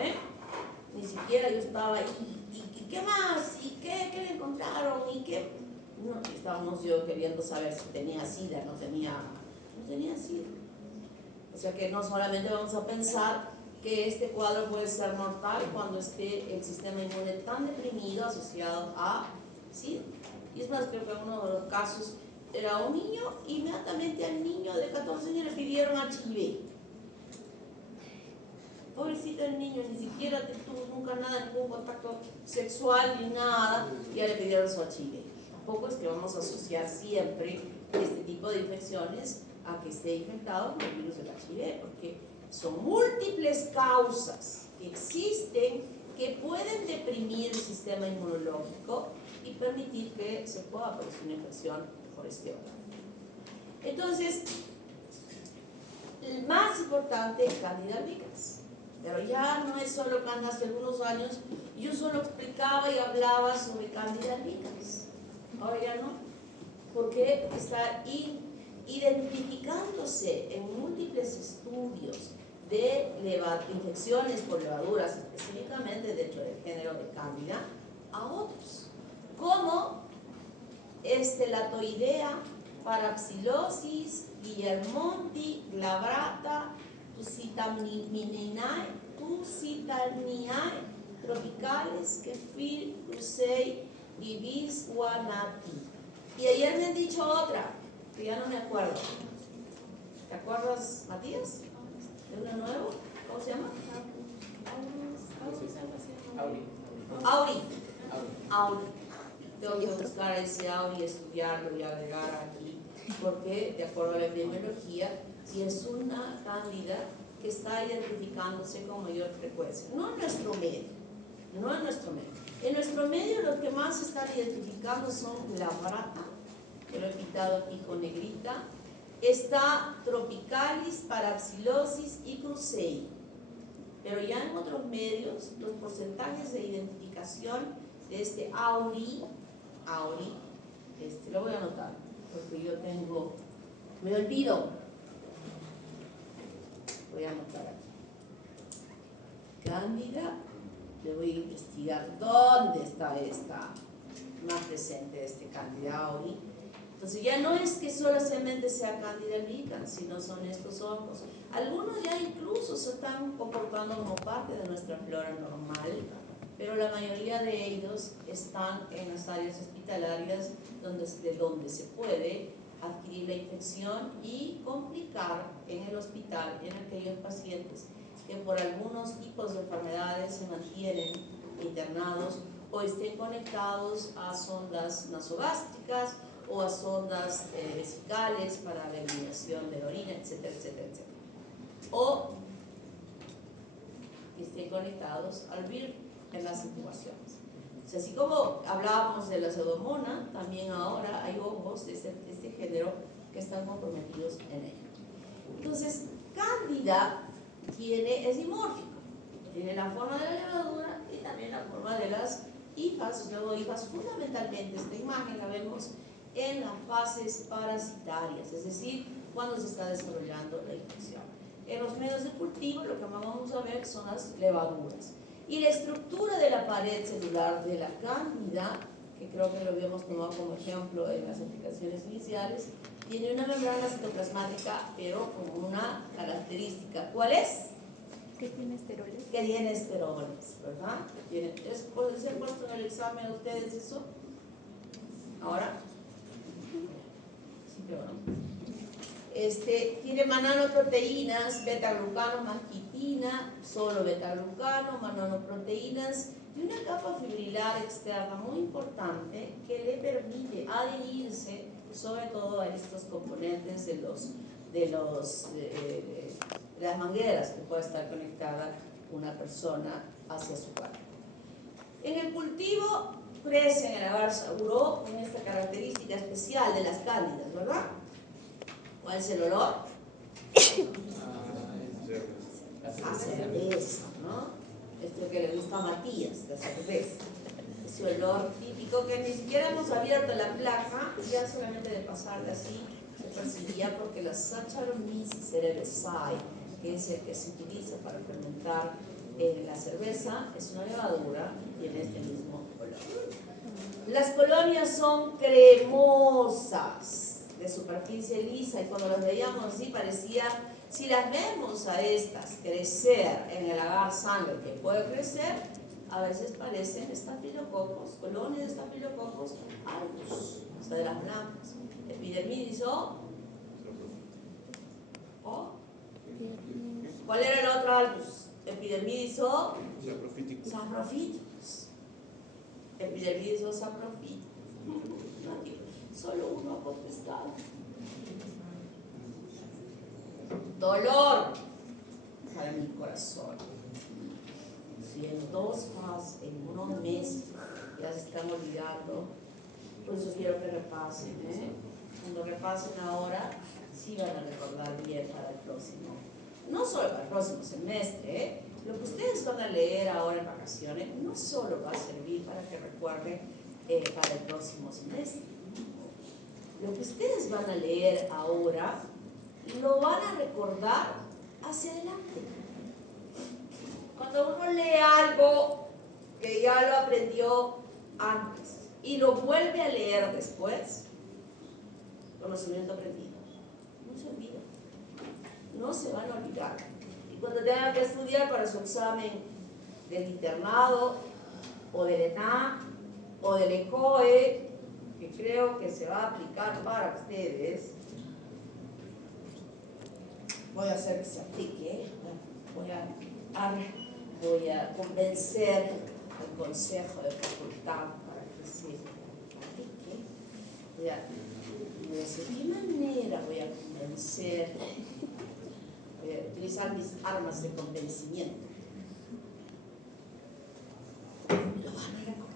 ni siquiera yo estaba ahí, ¿y qué más? ¿Y qué le encontraron? ¿Y qué? No, estábamos yo queriendo saber si tenía SIDA, no tenía SIDA. O sea que no solamente vamos a pensar que este cuadro puede ser mortal cuando esté el sistema inmune tan deprimido asociado a SIDA. Y es más, creo que uno de los casos era un niño, inmediatamente al niño de 14 años le pidieron HIV. Pobrecito el niño, ni siquiera tuvo nunca nada, ningún contacto sexual ni nada, ya le pidieron su HIV. Tampoco es que vamos a asociar siempre este tipo de infecciones a que esté infectado con el virus del HIV, porque son múltiples causas que existen que pueden deprimir el sistema inmunológico y permitir que se pueda producir una infección por este órgano. Entonces, el más importante es Candida albicans. Pero ya no es solo Candida. Hace algunos años yo solo explicaba y hablaba sobre Candida albicans. Ahora ya no, porque está identificándose en múltiples estudios de infecciones por levaduras, específicamente dentro del género de Candida, a otros, como Latoidea, Parapsilosis, Guillermonti, glabrata, Tusitaniae, tropicales, Kefir, Crusei y Biswanati. Y ayer me han dicho otra, que ya no me acuerdo. ¿Te acuerdas, Matías? ¿Es uno nuevo? ¿Cómo se llama? Auri. Tengo que buscar ese Auri, estudiarlo y agregar aquí, porque de acuerdo a la epidemiología, si es una cándida que está identificándose con mayor frecuencia. No en nuestro medio. En nuestro medio los que más se están identificando son glabrata, que lo he pintado aquí con negrita, está tropicalis, parapsilosis y crusei. Pero ya en otros medios, los porcentajes de identificación de este Auri, lo voy a anotar, porque yo me olvido. Voy a anotar aquí. Cándida, le voy a investigar dónde está esta más presente, Cándida Auri. Entonces ya no es que solamente sea Candida albicans, sino son estos hongos. Algunos ya incluso se están comportando como parte de nuestra flora normal, pero la mayoría de ellos están en las áreas hospitalarias de donde se puede adquirir la infección y complicar en el hospital en aquellos pacientes que por algunos tipos de enfermedades se mantienen internados o estén conectados a sondas nasogástricas o a sondas vesicales para la eliminación de la orina, etcétera, etcétera, etcétera. O que estén conectados al virus en las incubaciones. O sea, así como hablábamos de la pseudomonas, también ahora hay hongos de este género que están comprometidos en ello. Entonces, Cándida es dimórfico, tiene la forma de la levadura y también la forma de las hifas, luego hifas fundamentalmente, esta imagen la vemos en las fases parasitarias, es decir, cuando se está desarrollando la infección. En los medios de cultivo lo que más vamos a ver son las levaduras. Y la estructura de la pared celular de la Cándida, que que creo que lo habíamos tomado como ejemplo en las aplicaciones iniciales, tiene una membrana citoplasmática, pero con una característica. ¿Cuál es? ¿Qué tiene esteroles? Que tiene esteroles, ¿verdad? ¿Puede ser puesto en el examen a ustedes eso? ¿Ahora? Sí, pero no. Tiene mananoproteínas, beta-glucano más quitina, solo beta-glucano, mananoproteínas y una capa fibrilar externa muy importante que le permite adherirse sobre todo a estos componentes de las mangueras que puede estar conectada una persona hacia su cuerpo. En el cultivo crece en el agar seguro con esta característica especial de las cándidas, ¿verdad? ¿Cuál es el olor? A cerveza, ¿no? Esto que le gusta a Matías, la cerveza. Ese olor típico que ni siquiera hemos abierto la placa, ya solamente de pasarla así se percibía porque la Saccharomyces cerevisiae, que es el que se utiliza para fermentar la cerveza, es una levadura y tiene este mismo olor. Las colonias son cremosas, de superficie lisa, y cuando las veíamos así parecía, si las vemos a estas crecer en el agar sangre que puede crecer, a veces parecen estafilococos, colonias de estafilococos altos, o sea, de las blancas. Epidermidis o ¿cuál era el otro algus? Epidermidis o saprophyticus. Epidermidis o saprophyticus. Solo uno ha contestado. Dolor para mi corazón. Si en 2 fases, en unos meses, ya se están olvidando, por eso quiero que repasen. Cuando repasen ahora, sí van a recordar bien para el próximo. No solo para el próximo semestre, lo que ustedes van a leer ahora en vacaciones no solo va a servir para que recuerden para el próximo semestre. Lo que ustedes van a leer ahora lo van a recordar hacia adelante. Cuando uno lee algo que ya lo aprendió antes y lo vuelve a leer después, conocimiento aprendido, no se olvida, no se van a olvidar. Y cuando tengan que estudiar para su examen del internado o del ENA o del ECOE, que creo que se va a aplicar para ustedes, voy a hacer que se aplique, voy a convencer al consejo de facultad para que se aplique. Voy a decir, ¿de qué manera voy a convencer? Voy a utilizar mis armas de convencimiento. Lo van a recordar.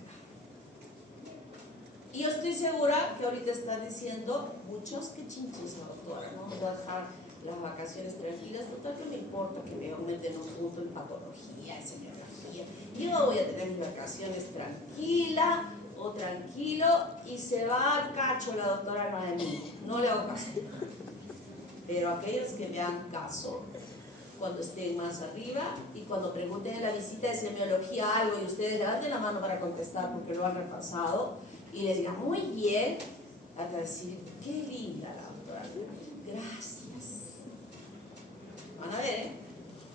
Y yo estoy segura que ahorita están diciendo muchos que chinches, doctora, no vamos a dejar las vacaciones tranquilas, total que me importa que me aumenten un punto en patología, en semiología. Yo voy a tener mis vacaciones tranquila o tranquilo y se va al cacho la doctora Noemí, no le hago caso. Pero aquellos que me hagan caso, cuando estén más arriba y cuando pregunten en la visita de semiología algo y ustedes levanten la mano para contestar porque lo han repasado y les digan muy bien, van a decir, qué linda la doctora, gracias. Van a ver,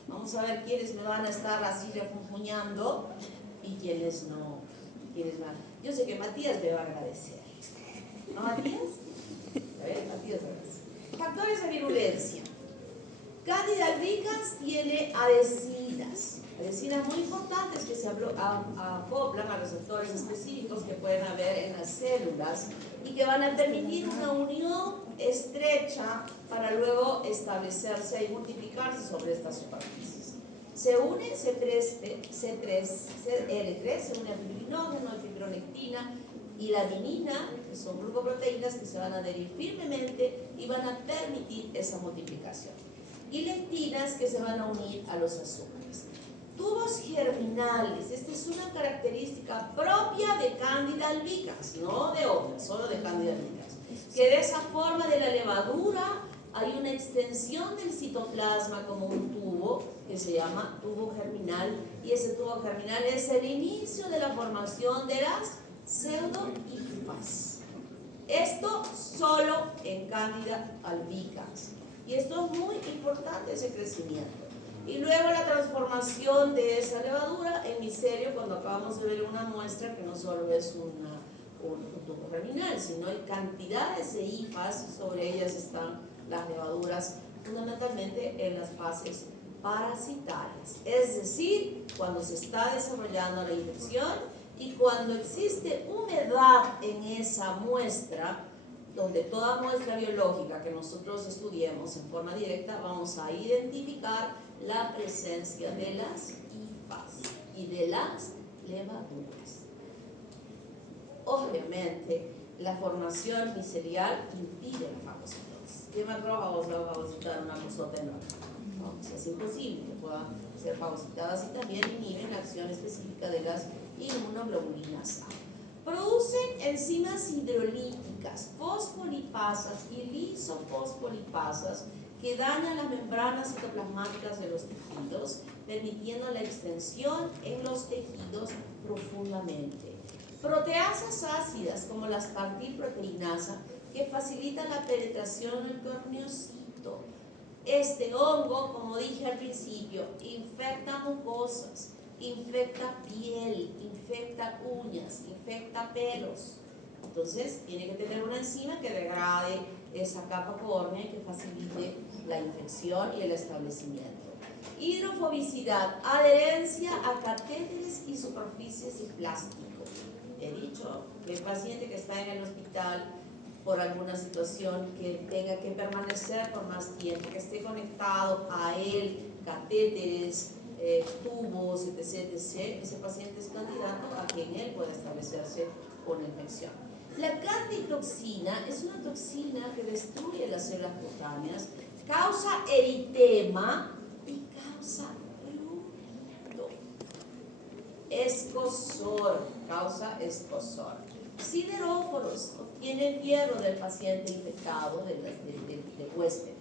vamos a ver quiénes me van a estar así refunfuñando y quiénes no. Yo sé que Matías me va a agradecer. ¿No, Matías? A ver, Matías agradece. Factores de virulencia. Cándida albicans tiene adhesinas muy importantes que se acoplan a receptores específicos que pueden haber en las células y que van a permitir una unión estrecha para luego establecerse y multiplicarse sobre estas superficies. Se une C3L3, se une a fibrinógeno, fibronectina y la adenina, que son glucoproteínas que se van a adherir firmemente y van a permitir esa multiplicación. Y lectinas que se van a unir a los azúcares. Tubos germinales, esta es una característica propia de Candida albicans, no de otras, solo de Candida albicans, que de esa forma de la levadura hay una extensión del citoplasma como un tubo que se llama tubo germinal, y ese tubo germinal es el inicio de la formación de las pseudo-hifas. Esto solo en Candida albicans. Y esto es muy importante, ese crecimiento. Y luego la transformación de esa levadura en micelio, cuando acabamos de ver una muestra que no solo es un tubo germinal, sino hay cantidades de hifas y sobre ellas están las levaduras, fundamentalmente en las fases parasitarias. Es decir, cuando se está desarrollando la infección y cuando existe humedad en esa muestra, donde toda muestra biológica que nosotros estudiemos en forma directa, vamos a identificar la presencia de las hifas y de las levaduras. Obviamente, la formación micelial impide la fagocitosis. ¿Qué macrófagos va a fagocitar una cosota enorme? No, pues es imposible que puedan ser fagocitadas y también inhiben la acción específica de las inmunoglobulinas A. Producen enzimas hidrolíticas, fosfolipasas y lisofosfolipasas que dañan las membranas citoplasmáticas de los tejidos, permitiendo la extensión en los tejidos profundamente. Proteasas ácidas como la aspartilproteinasa que facilitan la penetración en el corneocito. Este hongo, como dije al principio, infecta mucosas, infecta piel, infecta uñas, infecta pelos. Entonces tiene que tener una enzima que degrade esa capa córnea y que facilite la infección y el establecimiento. Hidrofobicidad, adherencia a catéteres y superficies de plástico. He dicho que el paciente que está en el hospital por alguna situación que tenga que permanecer por más tiempo, que esté conectado a él, catéteres, tubos, etc., ese paciente es candidato a que en él pueda establecerse una infección. La canditoxina es una toxina que destruye las células cutáneas, causa eritema y causa prurito. Escozor, causa escozor. Sideróforos obtienen hierro del paciente infectado, del huésped.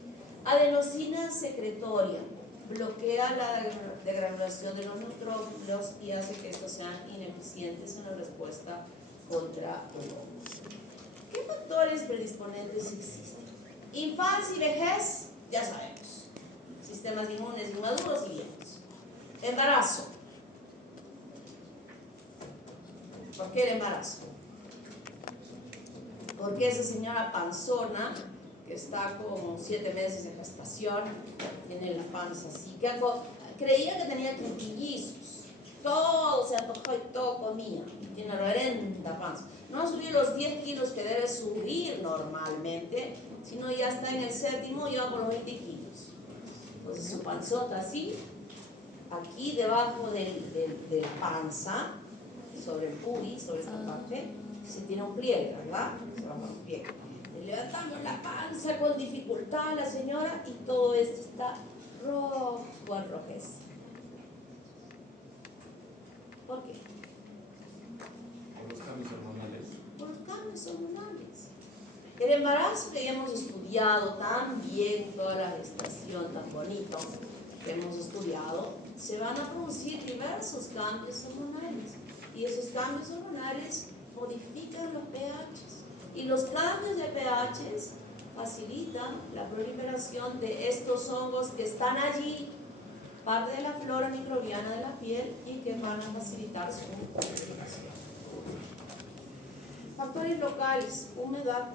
Adenosina secretoria bloquea la degranulación de los neutrófilos y hace que estos sean ineficientes en la respuesta contra el hongo. ¿Qué factores predisponentes existen? Infancia y vejez, ya sabemos. Sistemas inmunes inmaduros y viejos. Embarazo. ¿Por qué el embarazo? Porque esa señora panzona, que está con 7 meses de gestación, tiene la panza así, que creía que tenía quintillizos, todo se antojó y todo comía, tiene reverenda panza. No ha subido los 10 kilos que debe subir normalmente, sino ya está en el 7º y va por los 20 kilos. Entonces su panzota así, aquí debajo de panza, sobre el pubis, sobre esta parte, si tiene un pliegue, ¿verdad? Se baja un pliegue. Levantando la panza con dificultad la señora y todo esto está rojo, enrojecido. ¿Por qué? Por los cambios hormonales. Por los cambios hormonales. El embarazo que ya hemos estudiado tan bien, toda la gestación tan bonito que hemos estudiado, se van a producir diversos cambios hormonales. Y esos cambios hormonales modifican los pHs. Y los cambios de pHs facilitan la proliferación de estos hongos que están allí, parte de la flora microbiana de la piel y que van a facilitar su proliferación. Factores locales, humedad,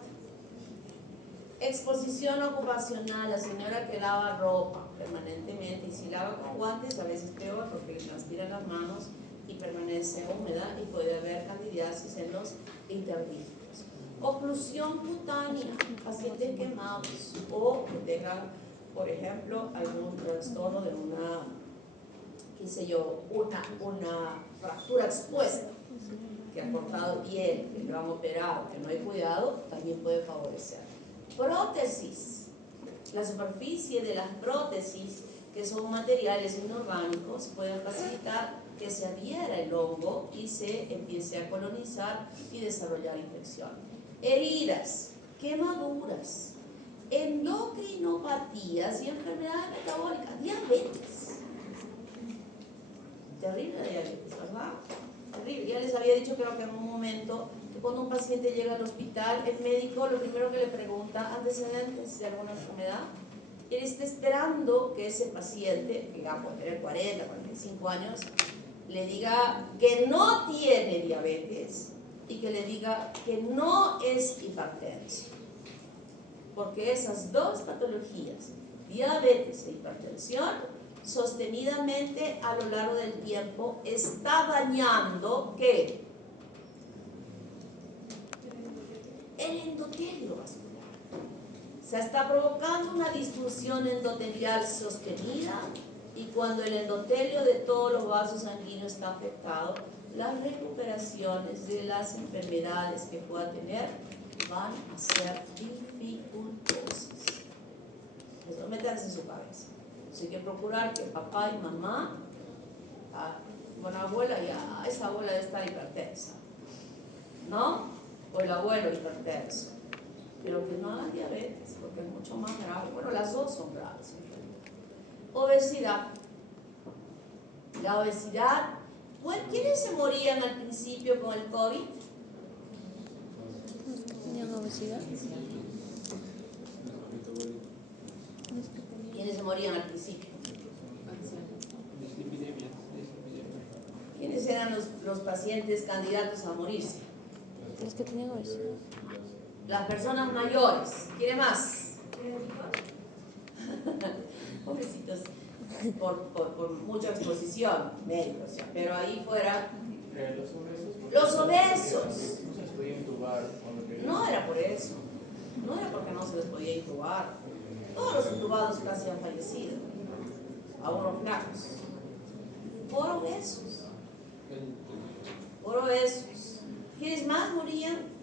exposición ocupacional, la señora que lava ropa permanentemente y si lava con guantes a veces peor porque le transpiran las manos y permanece húmeda y puede haber candidiasis en los interdígitos. Oclusión cutánea, pacientes quemados o que tengan, por ejemplo, algún trastorno de una, qué sé yo, una fractura expuesta, que ha cortado piel, que lo han operado, que no hay cuidado, también puede favorecer. Prótesis, la superficie de las prótesis, que son materiales inorgánicos, pueden facilitar que se adhiera el hongo y se empiece a colonizar y desarrollar infección. Heridas, quemaduras, endocrinopatías y enfermedades metabólicas, diabetes. Terrible la diabetes, ¿verdad? Terrible. Ya les había dicho, creo que en un momento, que cuando un paciente llega al hospital, el médico lo primero que le pregunta, antecedentes de alguna enfermedad. Él está esperando que ese paciente, que ya puede tener 40, 45 años, le diga que no tiene diabetes y que le diga que no es hipertenso. Porque esas dos patologías, diabetes e hipertensión, sostenidamente a lo largo del tiempo está dañando ¿qué? El endotelio vascular. Se está provocando una disfunción endotelial sostenida y cuando el endotelio de todos los vasos sanguíneos está afectado, las recuperaciones de las enfermedades que pueda tener van a ser dificultosas. Eso métanse en su cabeza. Hay que procurar que papá y mamá, bueno, abuela ya, esa abuela debe estar hipertensa, ¿no? O el abuelo hipertenso. Pero que no haga diabetes, porque es mucho más grave. Bueno, las dos son graves. Obesidad. La obesidad. ¿Quiénes se morían al principio con el COVID? ¿Tenían obesidad? ¿Quiénes se morían al principio? ¿Quiénes eran los pacientes candidatos a morirse? Los que tenían obesidad. Las personas mayores. ¿Quiere más? Pobrecitos. Por mucha exposición, médicos, pero ahí fuera. Los obesos. No se les podía intubar. No era por eso. No era porque no se les podía intubar. Todos los intubados casi han fallecido. A unos flacos. Por obesos. Por obesos. ¿Quiénes más morían?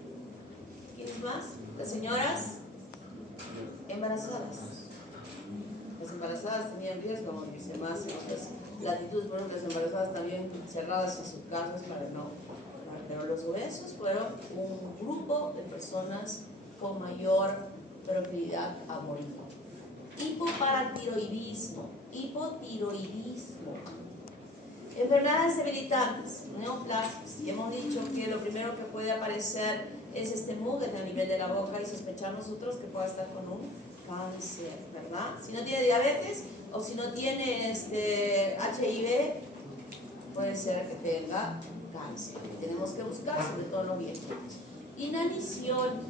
¿Quiénes más? Las señoras embarazadas. Las embarazadas tenían riesgo, como dice más en otras latitudes, por ejemplo, las embarazadas también cerradas en sus casas para no. Pero los obesos fueron un grupo de personas con mayor probabilidad a morir. Hipoparatiroidismo, hipotiroidismo. Enfermedades debilitantes, neoplasias. Y hemos dicho que lo primero que puede aparecer es este muget a nivel de la boca y sospechar nosotros que pueda estar con un cáncer, ¿verdad? Si no tiene diabetes o si no tiene HIV, puede ser que tenga cáncer. Tenemos que buscar sobre todo los viejos. Inanición,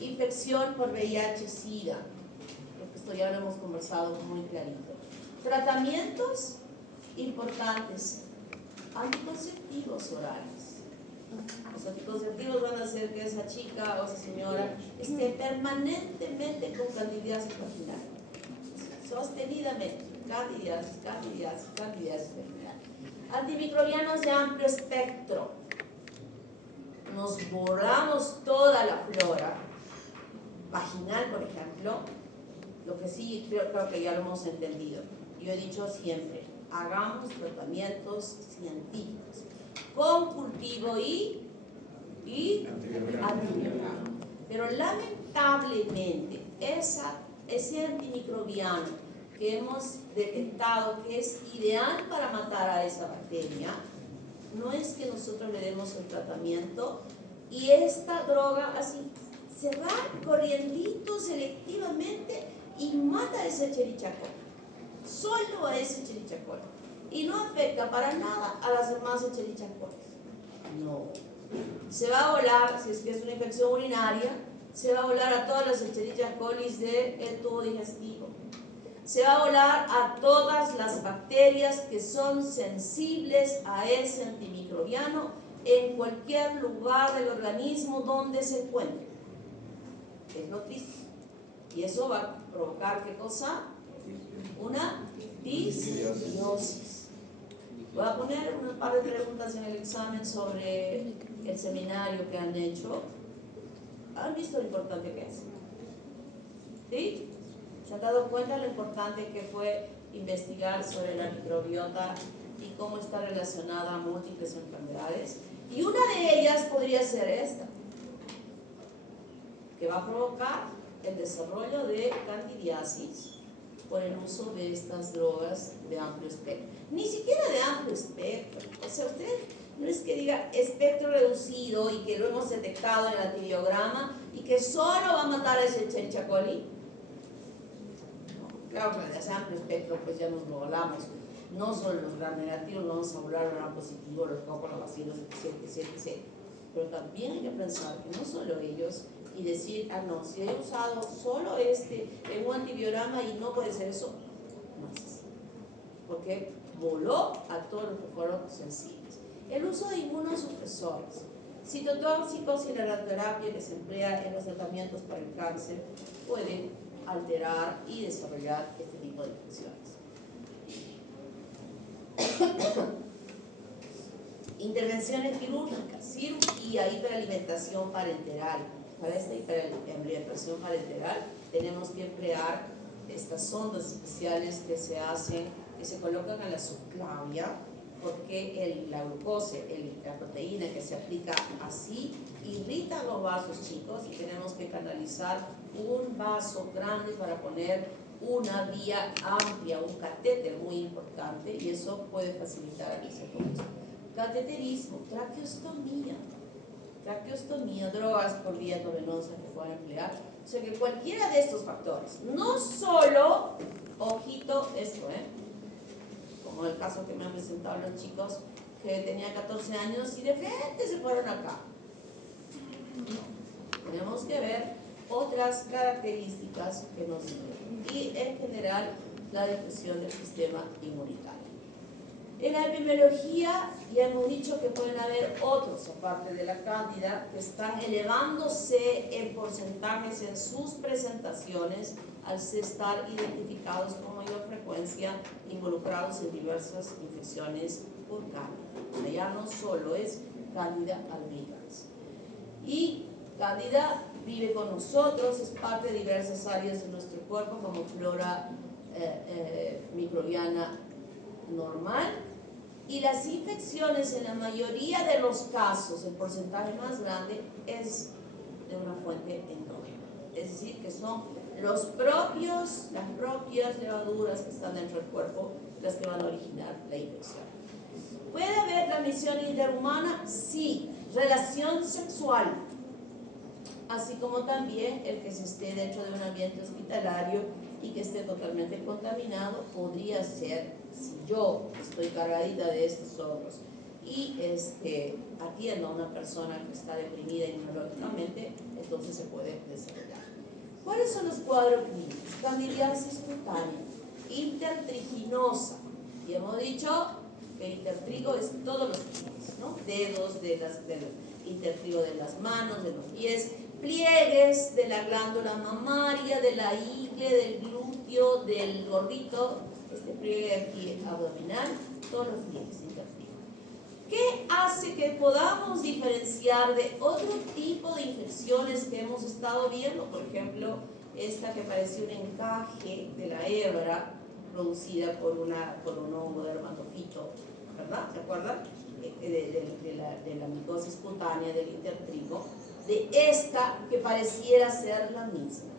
infección por VIH-Sida. Esto ya lo hemos conversado muy clarito. Tratamientos importantes. Anticonceptivos orales. Los anticonceptivos van a hacer que esa chica o esa señora esté permanentemente con candidiasis vaginal. Sostenidamente. Candidiasis vaginal. Antimicrobianos de amplio espectro. Nos borramos toda la flora vaginal, por ejemplo. Lo que sí creo que ya lo hemos entendido. Yo he dicho siempre, hagamos tratamientos científicos con cultivo y antimicrobiano. Pero lamentablemente ese antimicrobiano que hemos detectado que es ideal para matar a esa bacteria, no es que nosotros le demos el tratamiento y esta droga así se va corriendito selectivamente y mata a ese cherichacol, solo a ese cherichacol, y no afecta para nada a las demás cherichacoles. No. Se va a volar, si es que es una infección urinaria, se va a volar a todas las Escherichia coli del tubo digestivo. Se va a volar a todas las bacterias que son sensibles a ese antimicrobiano en cualquier lugar del organismo donde se encuentre. Es lo triste. Y eso va a provocar, ¿qué cosa? Una disbiosis. Voy a poner un par de preguntas en el examen sobre el seminario que han hecho. ¿Han visto lo importante que es? ¿Sí? ¿Se han dado cuenta lo importante que fue investigar sobre la microbiota y cómo está relacionada a múltiples enfermedades? Y una de ellas podría ser esta, que va a provocar el desarrollo de candidiasis por el uso de estas drogas de amplio espectro. Ni siquiera de amplio espectro. O sea, usted No es que diga espectro reducido y que lo hemos detectado en el antibiograma y que solo va a matar a ese Escherichia coli. No, claro que de amplio espectro pues ya nos lo hablamos. No solo los gram negativos, no vamos a hablar de gram positivo, los cocolavacilos, etc. Pero también hay que pensar que no solo ellos y decir, ah no, si he usado solo en un antibiograma y no puede ser eso, más. Porque voló a todos los que fueron sensibles. El uso de inmunosupresores, citotóxicos y la radioterapia que se emplea en los tratamientos para el cáncer pueden alterar y desarrollar este tipo de infecciones. Intervenciones quirúrgicas, cirugía, hiperalimentación parenteral. Para esta hiperalimentación parenteral tenemos que emplear estas sondas especiales que se hacen, que se colocan en la subclavia, porque la glucosa, la proteína que se aplica así, irrita los vasos chicos y tenemos que canalizar un vaso grande para poner una vía amplia, un catéter muy importante, y eso puede facilitar el secuestro. Cateterismo, traqueostomía, drogas por vía endovenosa que puedan emplear. O sea que cualquiera de estos factores, no solo, ojito esto, como el caso que me han presentado los chicos que tenían 14 años y de frente se fueron acá. No. Tenemos que ver otras características que nos sirven y en general la depresión del sistema inmunitario. En la epidemiología ya hemos dicho que pueden haber otros, aparte de la cándida, que están elevándose en porcentajes en sus presentaciones al estar identificados con mayor frecuencia involucrados en diversas infecciones por cándida. Ya no solo es cándida albicans. Y cándida vive con nosotros, es parte de diversas áreas de nuestro cuerpo como flora microbiana normal, y las infecciones en la mayoría de los casos, el porcentaje más grande es de una fuente endógena, es decir, que son las propias levaduras que están dentro del cuerpo las que van a originar la infección. ¿Puede haber transmisión interhumana? Sí. Relación sexual, así como también el que se esté dentro de un ambiente hospitalario y que esté totalmente contaminado, podría ser, si yo estoy cargadita de estos hongos y atiendo a una persona que está deprimida inmunológicamente, entonces se puede desarrollar. ¿Cuáles son los cuadros clínicos? Candidiasis cutánea, intertriginosa, y hemos dicho que el intertrigo es todos los pies, ¿no? Dedos del intertrigo de las manos, de los pies, pliegues de la glándula mamaria, de la ingle, del glúteo, del gordito, este pliegue aquí abdominal, todos los pliegues intertrigo. ¿Qué hace que podamos diferenciar de otro tipo de infecciones que hemos estado viendo? Por ejemplo, esta que parecía un encaje de la hebra producida por un hongo dermatofito, ¿verdad? ¿Se acuerdan? De la micosis cutánea del intertrigo, de esta que pareciera ser la misma.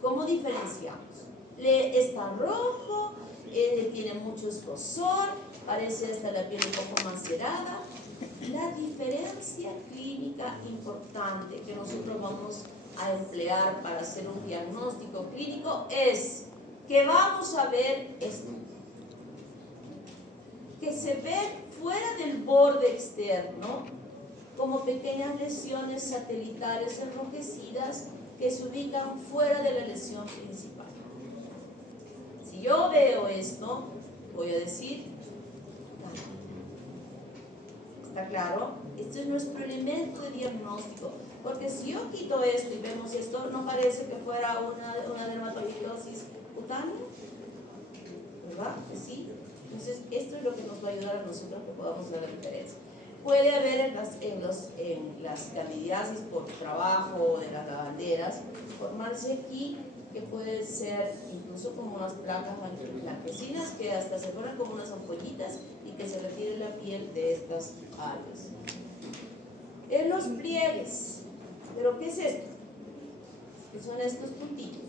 ¿Cómo diferenciamos? Está rojo, tiene mucho escozor, parece hasta la piel un poco macerada. La diferencia clínica importante que nosotros vamos a emplear para hacer un diagnóstico clínico es que vamos a ver esto, que se ve fuera del borde externo como pequeñas lesiones satelitales enrojecidas que se ubican fuera de la lesión principal. Si yo veo esto, voy a decir, ¿está claro? Este es nuestro elemento de diagnóstico, porque si yo quito esto y vemos esto, ¿no parece que fuera una dermatolitosis cutánea? ¿Verdad? ¿Sí? Entonces, esto es lo que nos va a ayudar a nosotros que podamos ver la diferencia. Puede haber en las candidiasis por trabajo de las lavanderas, formarse aquí que pueden ser incluso como unas placas blanquecinas que hasta se forman como unas ampollitas y que se retire la piel de estas áreas. En los pliegues, ¿pero qué es esto? ¿Qué son estos puntitos?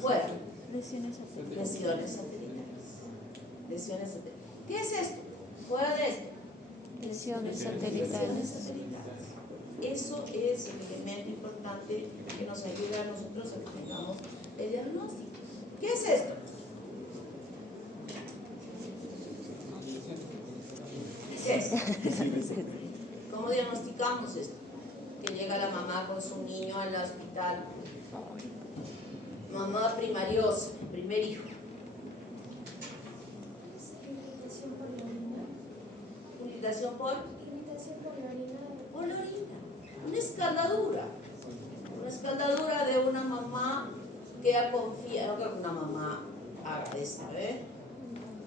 Fuera. Lesiones satelital. Lesiones satelitales. Lesiones satelitales. ¿Qué es esto? Fuera de esto. Lesiones Lesiones satelitales. satelitales. Eso es el elemento importante que nos ayuda a nosotros a que tengamos el diagnóstico. ¿Qué es esto? ¿Qué es? ¿Cómo diagnosticamos esto? Que llega la mamá con su niño al hospital. Mamá primariosa, primer hijo. Irritación por la orina. Irritación por Irritación por la orina. la orina. Una escaldadura. Una escaldadura de una mamá que ha confiado. No creo que una mamá haga esto, ¿eh?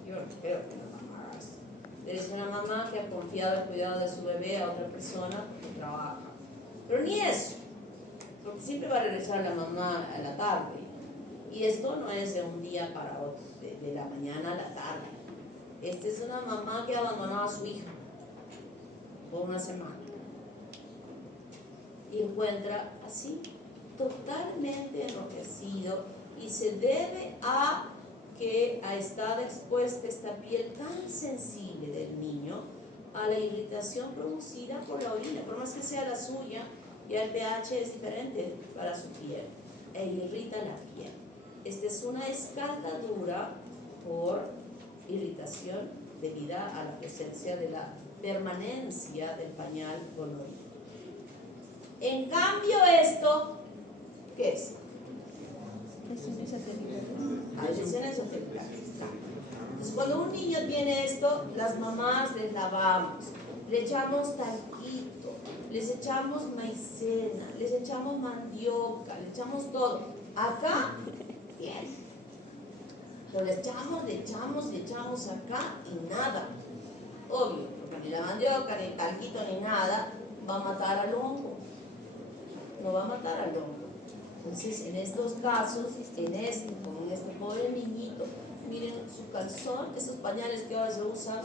Yo no creo que una mamá haga esto. Es una mamá que ha confiado el cuidado de su bebé a otra persona que trabaja. Pero ni eso. Porque siempre va a regresar la mamá a la tarde. Y esto no es de un día para otro, de la mañana a la tarde. Esta es una mamá que ha abandonado a su hijo por una semana. Y encuentra así, totalmente enrojecido, y se debe a que ha estado expuesta esta piel tan sensible del niño a la irritación producida por la orina, por más que sea la suya, ya el pH es diferente para su piel e irrita la piel. Esta es una escaldadura por irritación debida a la presencia de la permanencia del pañal con orina. En cambio esto, ¿qué es? Lesiones satelitales. Lesiones satelitales. Entonces, cuando un niño tiene esto, las mamás les lavamos, le echamos talquito, les echamos maicena, les echamos mandioca, le echamos todo. Acá, bien. Pero le echamos acá y nada. Obvio, porque ni la mandioca, ni el talquito, ni nada va a matar al hongo. No va a matar al hongo. Entonces, en estos casos, como en este pobre niñito, miren su calzón, esos pañales que ahora se usan,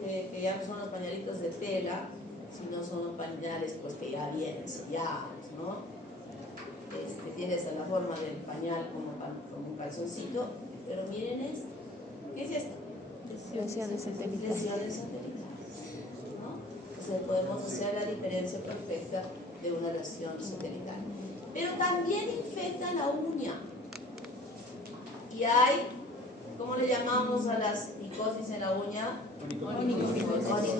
que ya no son los pañalitos de tela, sino son los pañales pues, que ya vienen sellados, ¿no? Tiene hasta la forma del pañal como un calzoncito, pero miren esto. ¿Qué es esto? Lesiones satelitales. Lesiones satelitales, ¿no? O sea, podemos hacer la diferencia perfecta de una lesión satelital. Pero también infecta la uña. Y hay, ¿cómo le llamamos a las micosis en la uña? Onicomicosis.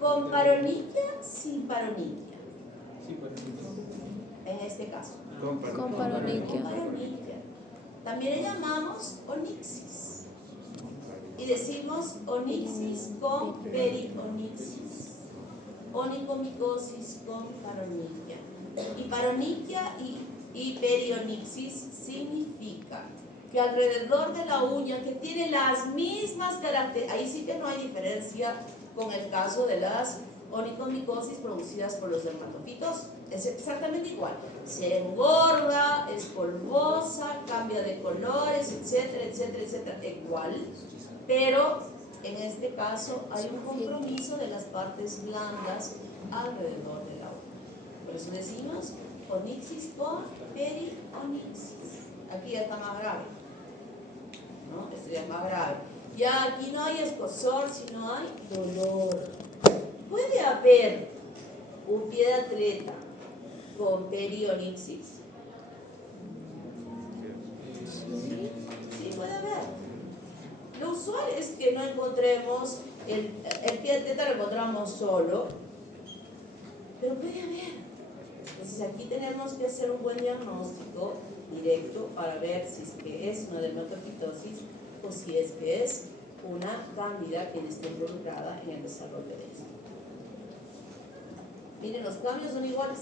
¿Con paroniquia? Sin paroniquia. Sí, pues. En este caso. Con Con paroniquia. paroniquia. También le llamamos onixis. Y decimos onixis con perionixis. Onicomicosis con paroniquia. Y paroniquia y perionixis significa que alrededor de la uña, que tiene las mismas características, ahí sí que no hay diferencia con el caso de las onicomicosis producidas por los dermatofitos, es exactamente igual. Se engorda, es polvosa, cambia de colores, etcétera, etcétera, etcétera, igual, pero en este caso hay un compromiso de las partes blandas alrededor de la uña. Por eso decimos onixis con perionixis. Aquí ya está más grave, ¿no? Esto ya es más grave. Ya aquí no hay escozor, sino hay dolor. Puede haber un pie de atleta con perionixis. Sí, puede haber. Lo usual es que no encontremos, el pie de atleta lo encontramos solo, pero puede haber. Entonces aquí tenemos que hacer un buen diagnóstico directo para ver si es que es una dermatofitosis o si es que es una cándida quien está involucrada en el desarrollo de esto. Miren, los cambios son iguales,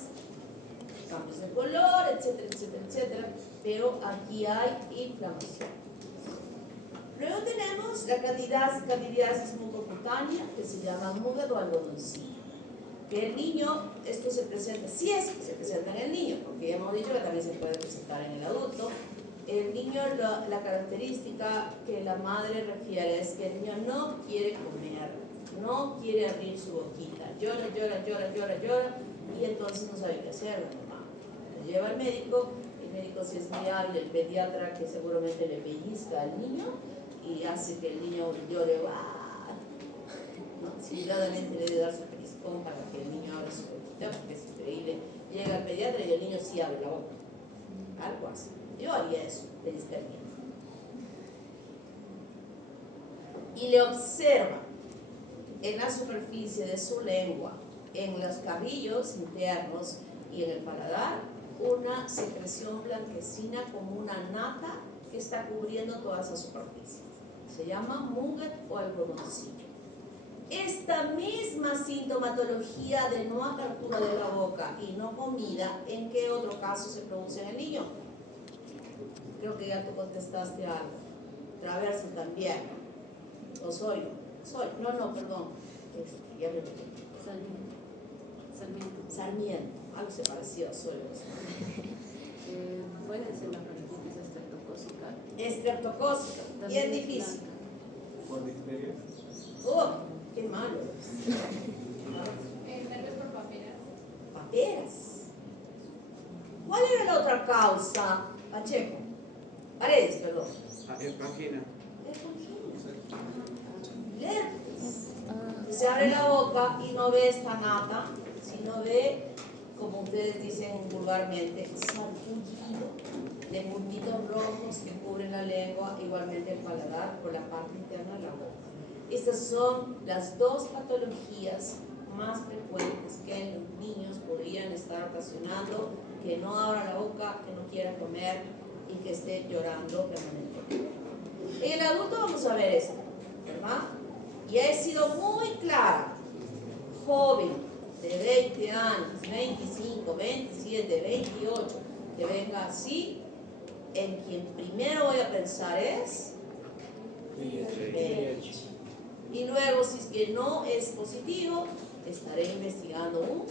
cambios de color, etcétera, etcétera, etcétera, pero aquí hay inflamación. Luego tenemos la candidiasis mucocutánea, que se llama mugre o algodoncillo. Que el niño, esto se presenta, si es que se presenta en el niño, porque ya hemos dicho que también se puede presentar en el adulto. El niño, la característica que la madre refiere es que el niño no quiere comer, no quiere abrir su boquita, llora, y entonces no sabe qué hacer la mamá. Lo lleva al médico, el médico si es muy hábil, el pediatra que seguramente le pellizca al niño y hace que el niño llore, ¿no? Aceleradamente le debe dar su periscón para que el niño abra su boquita, porque es increíble. Llega al pediatra y el niño sí abre la boca. Algo así. Yo haría eso, le despertaría. Y le observa en la superficie de su lengua, en los carrillos internos y en el paladar, una secreción blanquecina como una nata que está cubriendo toda esa superficie. Se llama muget o algodoncillo. Esta misma sintomatología de no apertura de la boca y no comida, ¿en qué otro caso se produce en el niño? Creo que ya tú contestaste algo. Traverso también. Osorio. No, perdón. Ya repetí. Sarmiento. Algo se parecía a Osorio. Puede ser la parálisis estreptocócica. Estreptocócica. Bien difícil. ¿Por difteria? Qué malo. Tal vez por paperas. Paperas. ¿Cuál era la otra causa, Pacheco? Paredes, perdón. Vagina. Se abre la boca y no ve esta nata, sino ve, como ustedes dicen vulgarmente, sarpullido de puntitos rojos que cubren la lengua, igualmente el paladar por la parte interna de la boca. Estas son las dos patologías más frecuentes que en los niños podrían estar ocasionando que no abra la boca, que no quiera comer y que esté llorando permanentemente. En el adulto vamos a ver esto, ¿verdad? Y he sido muy clara. Joven de 20 años, 25, 27, 28, que venga así, en quien primero voy a pensar es VIH. Y luego, si es que no es positivo, estaré investigando un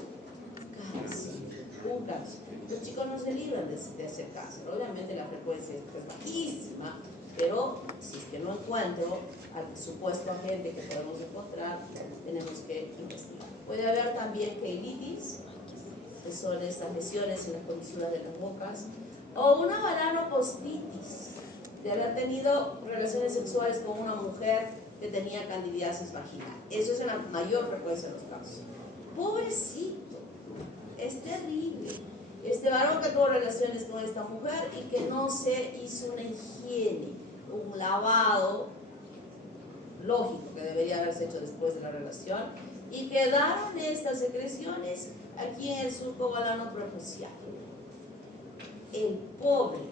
cáncer. Los chicos no se libran de hacer cáncer. Obviamente la frecuencia es bajísima, pero si es que no encuentro al supuesto agente que podemos encontrar, tenemos que investigar. Puede haber también keilitis, que son estas lesiones en las comisuras de las bocas, o una balanopostitis, de haber tenido relaciones sexuales con una mujer que tenía candidiasis vaginal. Eso es en la mayor frecuencia de los casos. Pobrecito, es terrible. Este varón que tuvo relaciones con esta mujer y que no se hizo una higiene, un lavado lógico que debería haberse hecho después de la relación, y quedaron estas secreciones aquí en el surco balano-prepucial. El pobre,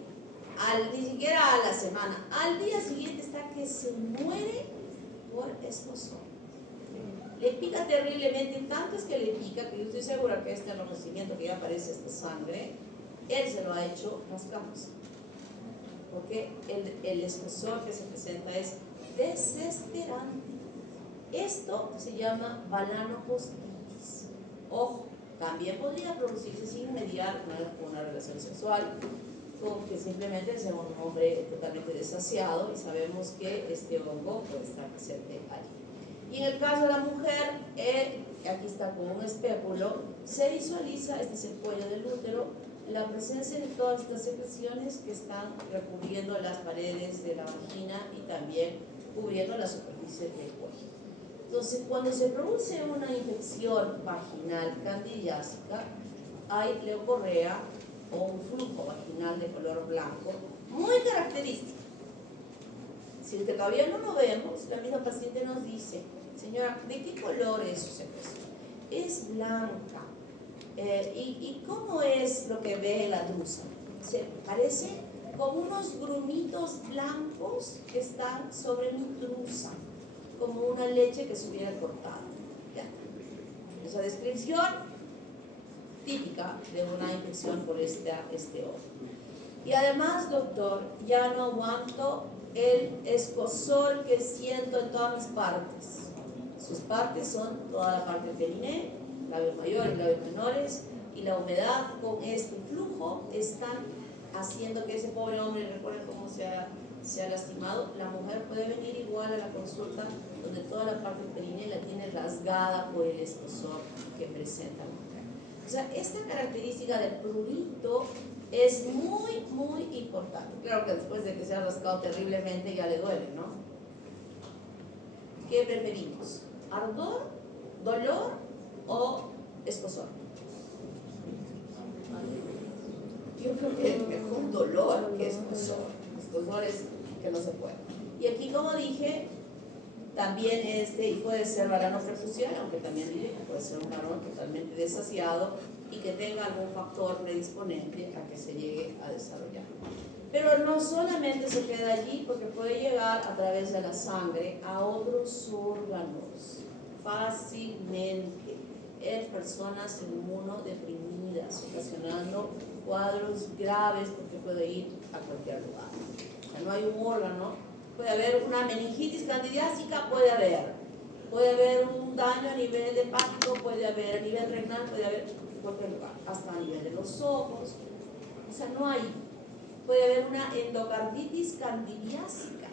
ni siquiera a la semana, al día siguiente está que se muere por escozor. Le pica terriblemente, tanto es que le pica que yo estoy segura que este enrojecimiento que ya aparece, esta sangre, él se lo ha hecho rascándose. Porque el escozor que se presenta es desesperante. Esto se llama balanopostitis. Ojo, también podría producirse sin mediar una relación sexual, con que simplemente sea un hombre totalmente desasiado, y sabemos que este hongo puede estar presente allí. Y en el caso de la mujer, aquí está con un espéculo, se visualiza, este es el cuello del útero, la presencia de todas estas secreciones que están recubriendo las paredes de la vagina y también cubriendo la superficie del cuello. Entonces, cuando se produce una infección vaginal candidiásica, hay leucorrea o un flujo vaginal de color blanco muy característico. Si todavía no lo vemos, la misma paciente nos dice: señora, ¿de qué color es su secreción? Es blanca. ¿Y cómo es lo que ve la drusa? Se parece como unos grumitos blancos que están sobre mi drusa, como una leche que se hubiera cortado. Ya. Esa descripción típica de una infección por este hongo. Y además, doctor, ya no aguanto el escozor que siento en todas mis partes. Sus partes son toda la parte del periné, labios mayores y labios menores, y la humedad con este flujo están haciendo que ese pobre hombre, recuerden cómo se ha lastimado. La mujer puede venir igual a la consulta, donde toda la parte del periné la tiene rasgada por el escozor que presenta la mujer. O sea, esta característica de prurito es muy, muy importante. Claro que después de que se ha rascado terriblemente ya le duele, ¿no? ¿Qué preferimos? ardor, dolor o escozor. Yo creo que es mejor dolor que escozor. Escozor es que no se puede. Y aquí, como dije, también y puede ser varano perfusión, aunque también diré que puede ser un varón totalmente desasiado y que tenga algún factor predisponente a que se llegue a desarrollar. Pero no solamente se queda allí, porque puede llegar a través de la sangre a otros órganos fácilmente en personas inmunodeprimidas, ocasionando cuadros graves porque puede ir a cualquier lugar. O sea, no hay un órgano, puede haber una meningitis candidiásica, puede haber un daño a nivel hepático, puede haber a nivel renal, puede haber en cualquier lugar, hasta a nivel de los ojos. O sea, no hay. Puede haber una endocarditis candidiásica.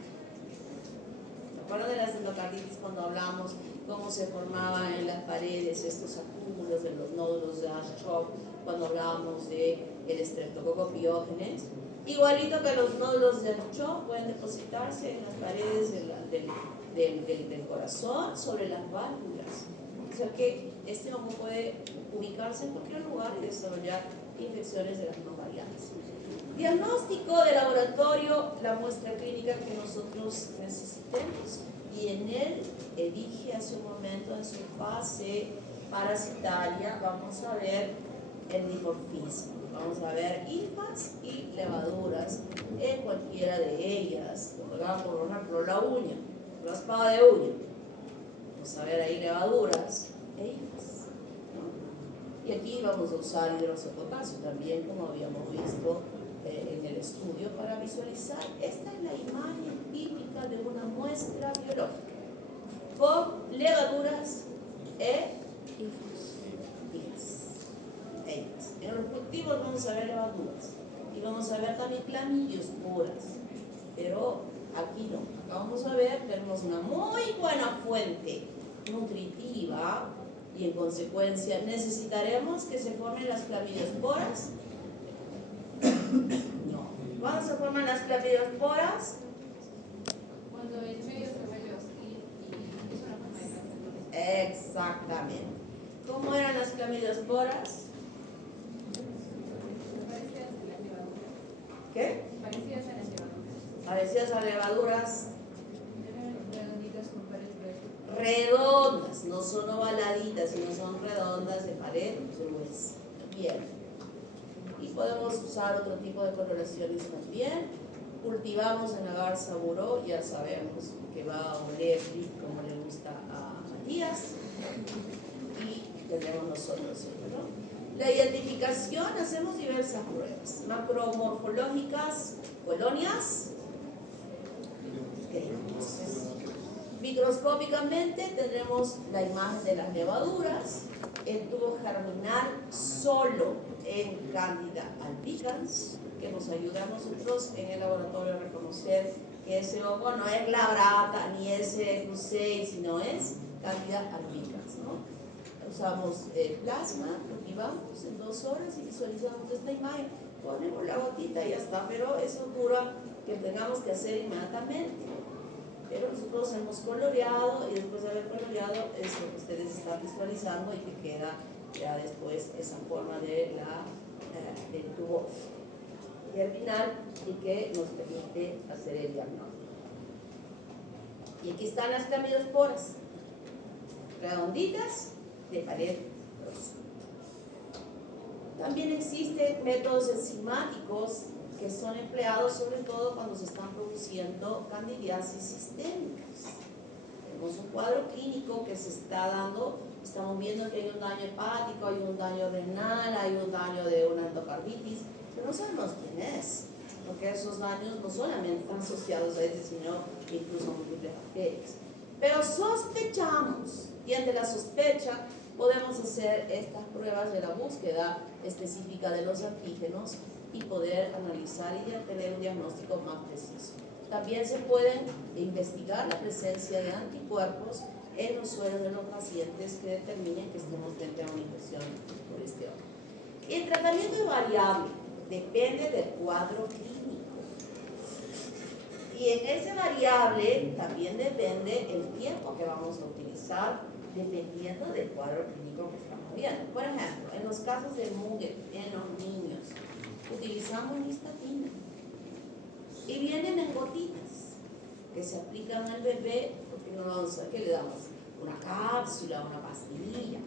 ¿Se acuerdan de las endocarditis cuando hablamos cómo se formaban en las paredes estos acúmulos de los nódulos de Ashcroft, cuando hablábamos de el Streptococcus pyogenes? Igualito que los nódulos de Ashcroft pueden depositarse en las paredes del corazón, sobre las válvulas. O sea que este hongo puede ubicarse en cualquier lugar y desarrollar infecciones de las no variantes. Diagnóstico de laboratorio, la muestra clínica que nosotros necesitemos, y en él, dije hace un momento, en su fase parasitaria, vamos a ver el dimorfismo, vamos a ver hifas y levaduras en cualquiera de ellas. Por ejemplo, la uña, raspada de uña, vamos a ver ahí levaduras e hifas, ¿no? Y aquí vamos a usar hidróxido de potasio también, como habíamos visto en el estudio, para visualizar. Esta es la imagen típica de una muestra biológica con levaduras e hifas. En los cultivos vamos a ver levaduras y vamos a ver también clamidiosporas, pero aquí no. Vamos a ver, tenemos una muy buena fuente nutritiva y en consecuencia necesitaremos que se formen las clamidiosporas. No. ¿Cuándo se forman las clamidiosporas? Cuando el medio se vuelve hostil y es una forma de cáncer. Exactamente. ¿Cómo eran las clamidiosporas? Parecidas a las levaduras. ¿Qué? Parecidas a las levaduras. Parecidas a levaduras Eran redonditas con pared gruesa. redondas, no son ovaladitas, sino son redondas de pared gruesa. Bien. Y podemos usar otro tipo de coloraciones también. Cultivamos en la garza buró, ya sabemos que va a oler como le gusta a Matías, y tendremos nosotros siempre, ¿no? La identificación, hacemos diversas pruebas macromorfológicas, colonias. Entonces, microscópicamente tendremos la imagen de las levaduras, el tubo germinal solo en Candida albicans, que nos ayuda a nosotros en el laboratorio a reconocer que ese hongo no es glabrata ni es Crusei, sino es Candida albicans, ¿no? Usamos plasma, cultivamos en 2 horas y visualizamos esta imagen, ponemos la gotita y ya está, pero eso dura que tengamos que hacer inmediatamente. Pero nosotros hemos coloreado y después de haber coloreado es lo que ustedes están visualizando y que queda ya después esa forma de del tubo germinal y que nos permite hacer el diagnóstico. Y aquí están las clamidiosporas, redonditas de pared gruesa. También existen métodos enzimáticos que son empleados sobre todo cuando se están produciendo candidiasis sistémicas. Tenemos un cuadro clínico que se está dando, estamos viendo que hay un daño hepático, hay un daño renal, hay un daño de una endocarditis, pero no sabemos quién es, porque esos daños no solamente están asociados a ese, sino incluso a múltiples bacterias. Pero sospechamos, y ante la sospecha podemos hacer estas pruebas de la búsqueda específica de los antígenos y poder analizar y tener un diagnóstico más preciso. También se pueden investigar la presencia de anticuerpos en los sueros de los pacientes que determinen que estemos frente a una infección por este hongo. El tratamiento es variable, depende del cuadro clínico. Y en ese variable también depende el tiempo que vamos a utilizar dependiendo del cuadro clínico que estamos viendo. Por ejemplo, en los casos de Mugue en los niños, utilizamos nistatina y vienen en gotitas que se aplican al bebé porque no vamos a que le damos una cápsula, una pastilla.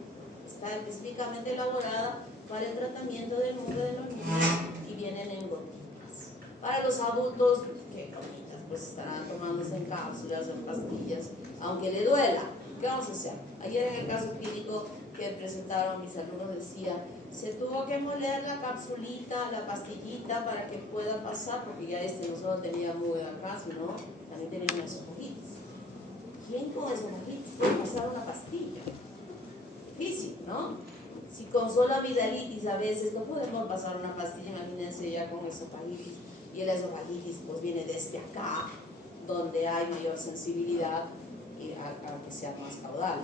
Está específicamente elaborada para el tratamiento del Mugue de los niños y vienen en gotitas. Para los adultos, ¿qué gotitas? Pues estarán tomándose en cápsulas, en pastillas, aunque le duela. ¿Qué vamos a hacer? Ayer en el caso clínico que presentaron mis alumnos decía, se tuvo que moler la capsulita, la pastillita para que pueda pasar, porque ya no solo tenía Mugue acá, sino también tenía una esofagitis. ¿Quién con esofagitis puede pasar una pastilla? Difícil, ¿no? Si con solo amigdalitis a veces no podemos pasar una pastilla, imagínense ya con esofagitis. Y el esofagitis pues viene desde acá, donde hay mayor sensibilidad y a que sea más caudal.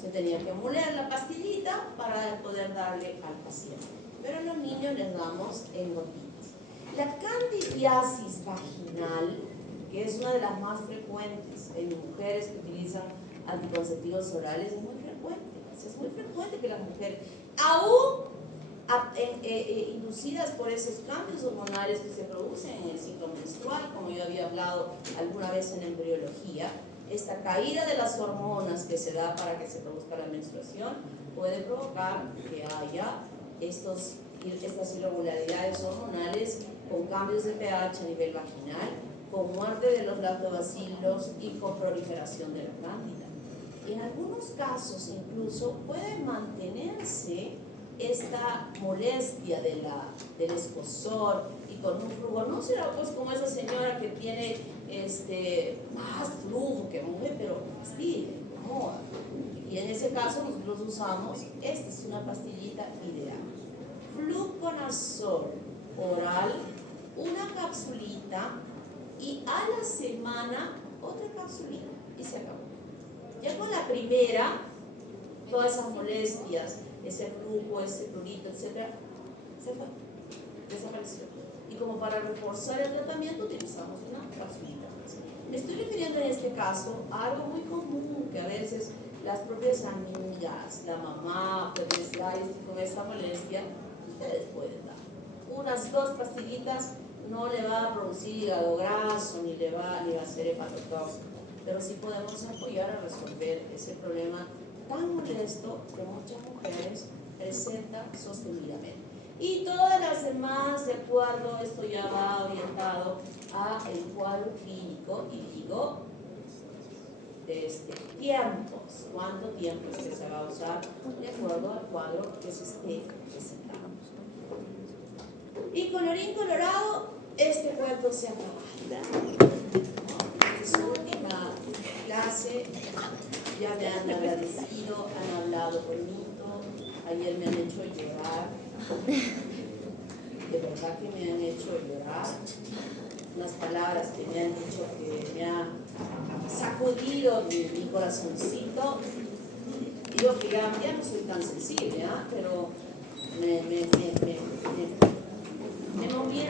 Se tenía que moler la pastillita para poder darle al paciente. Pero a los niños les damos en gotitas. La candidiasis vaginal, que es una de las más frecuentes en mujeres que utilizan anticonceptivos orales, es muy frecuente. Es muy frecuente que las mujeres, aún inducidas por esos cambios hormonales que se producen en el ciclo menstrual, como yo había hablado alguna vez en embriología, esta caída de las hormonas que se da para que se produzca la menstruación puede provocar que haya estas irregularidades hormonales con cambios de pH a nivel vaginal, con muerte de los lactobacilos y con proliferación de la cándida. En algunos casos incluso puede mantenerse esta molestia del escozor y con un flujo. No será pues como esa señora que tiene más flujo que mujer, pero sí, incomoda. Y en ese caso nosotros usamos, esta es una pastillita ideal. Fluconazol oral, una capsulita y a la semana otra capsulita y se acabó. Ya con la primera, todas esas molestias, ese flujo, ese prurito, etc., se fue, desapareció. Y como para reforzar el tratamiento utilizamos una capsulita. Me estoy refiriendo en este caso a algo muy común que a veces las propias amigas, la mamá, puede decir, ay, estoy con esta molestia, ustedes pueden dar. Unas 2 pastillitas no le va a producir hígado graso, ni le va a hacer hepatotóxico, pero sí podemos apoyar a resolver ese problema tan molesto que muchas mujeres presentan sostenidamente. Y todas las demás, de acuerdo, esto ya va orientado a el cuadro clínico y digo, tiempos, cuánto tiempo es que se va a usar de acuerdo al cuadro que se esté presentando. Y colorín colorado, este cuento se acaba. En su última clase ya me han agradecido, han hablado conmigo, ayer me han hecho llorar, de verdad que me han hecho llorar, unas palabras que me han dicho que me han sacudido mi corazoncito. Digo que ya no soy tan sensible, pero me movieron.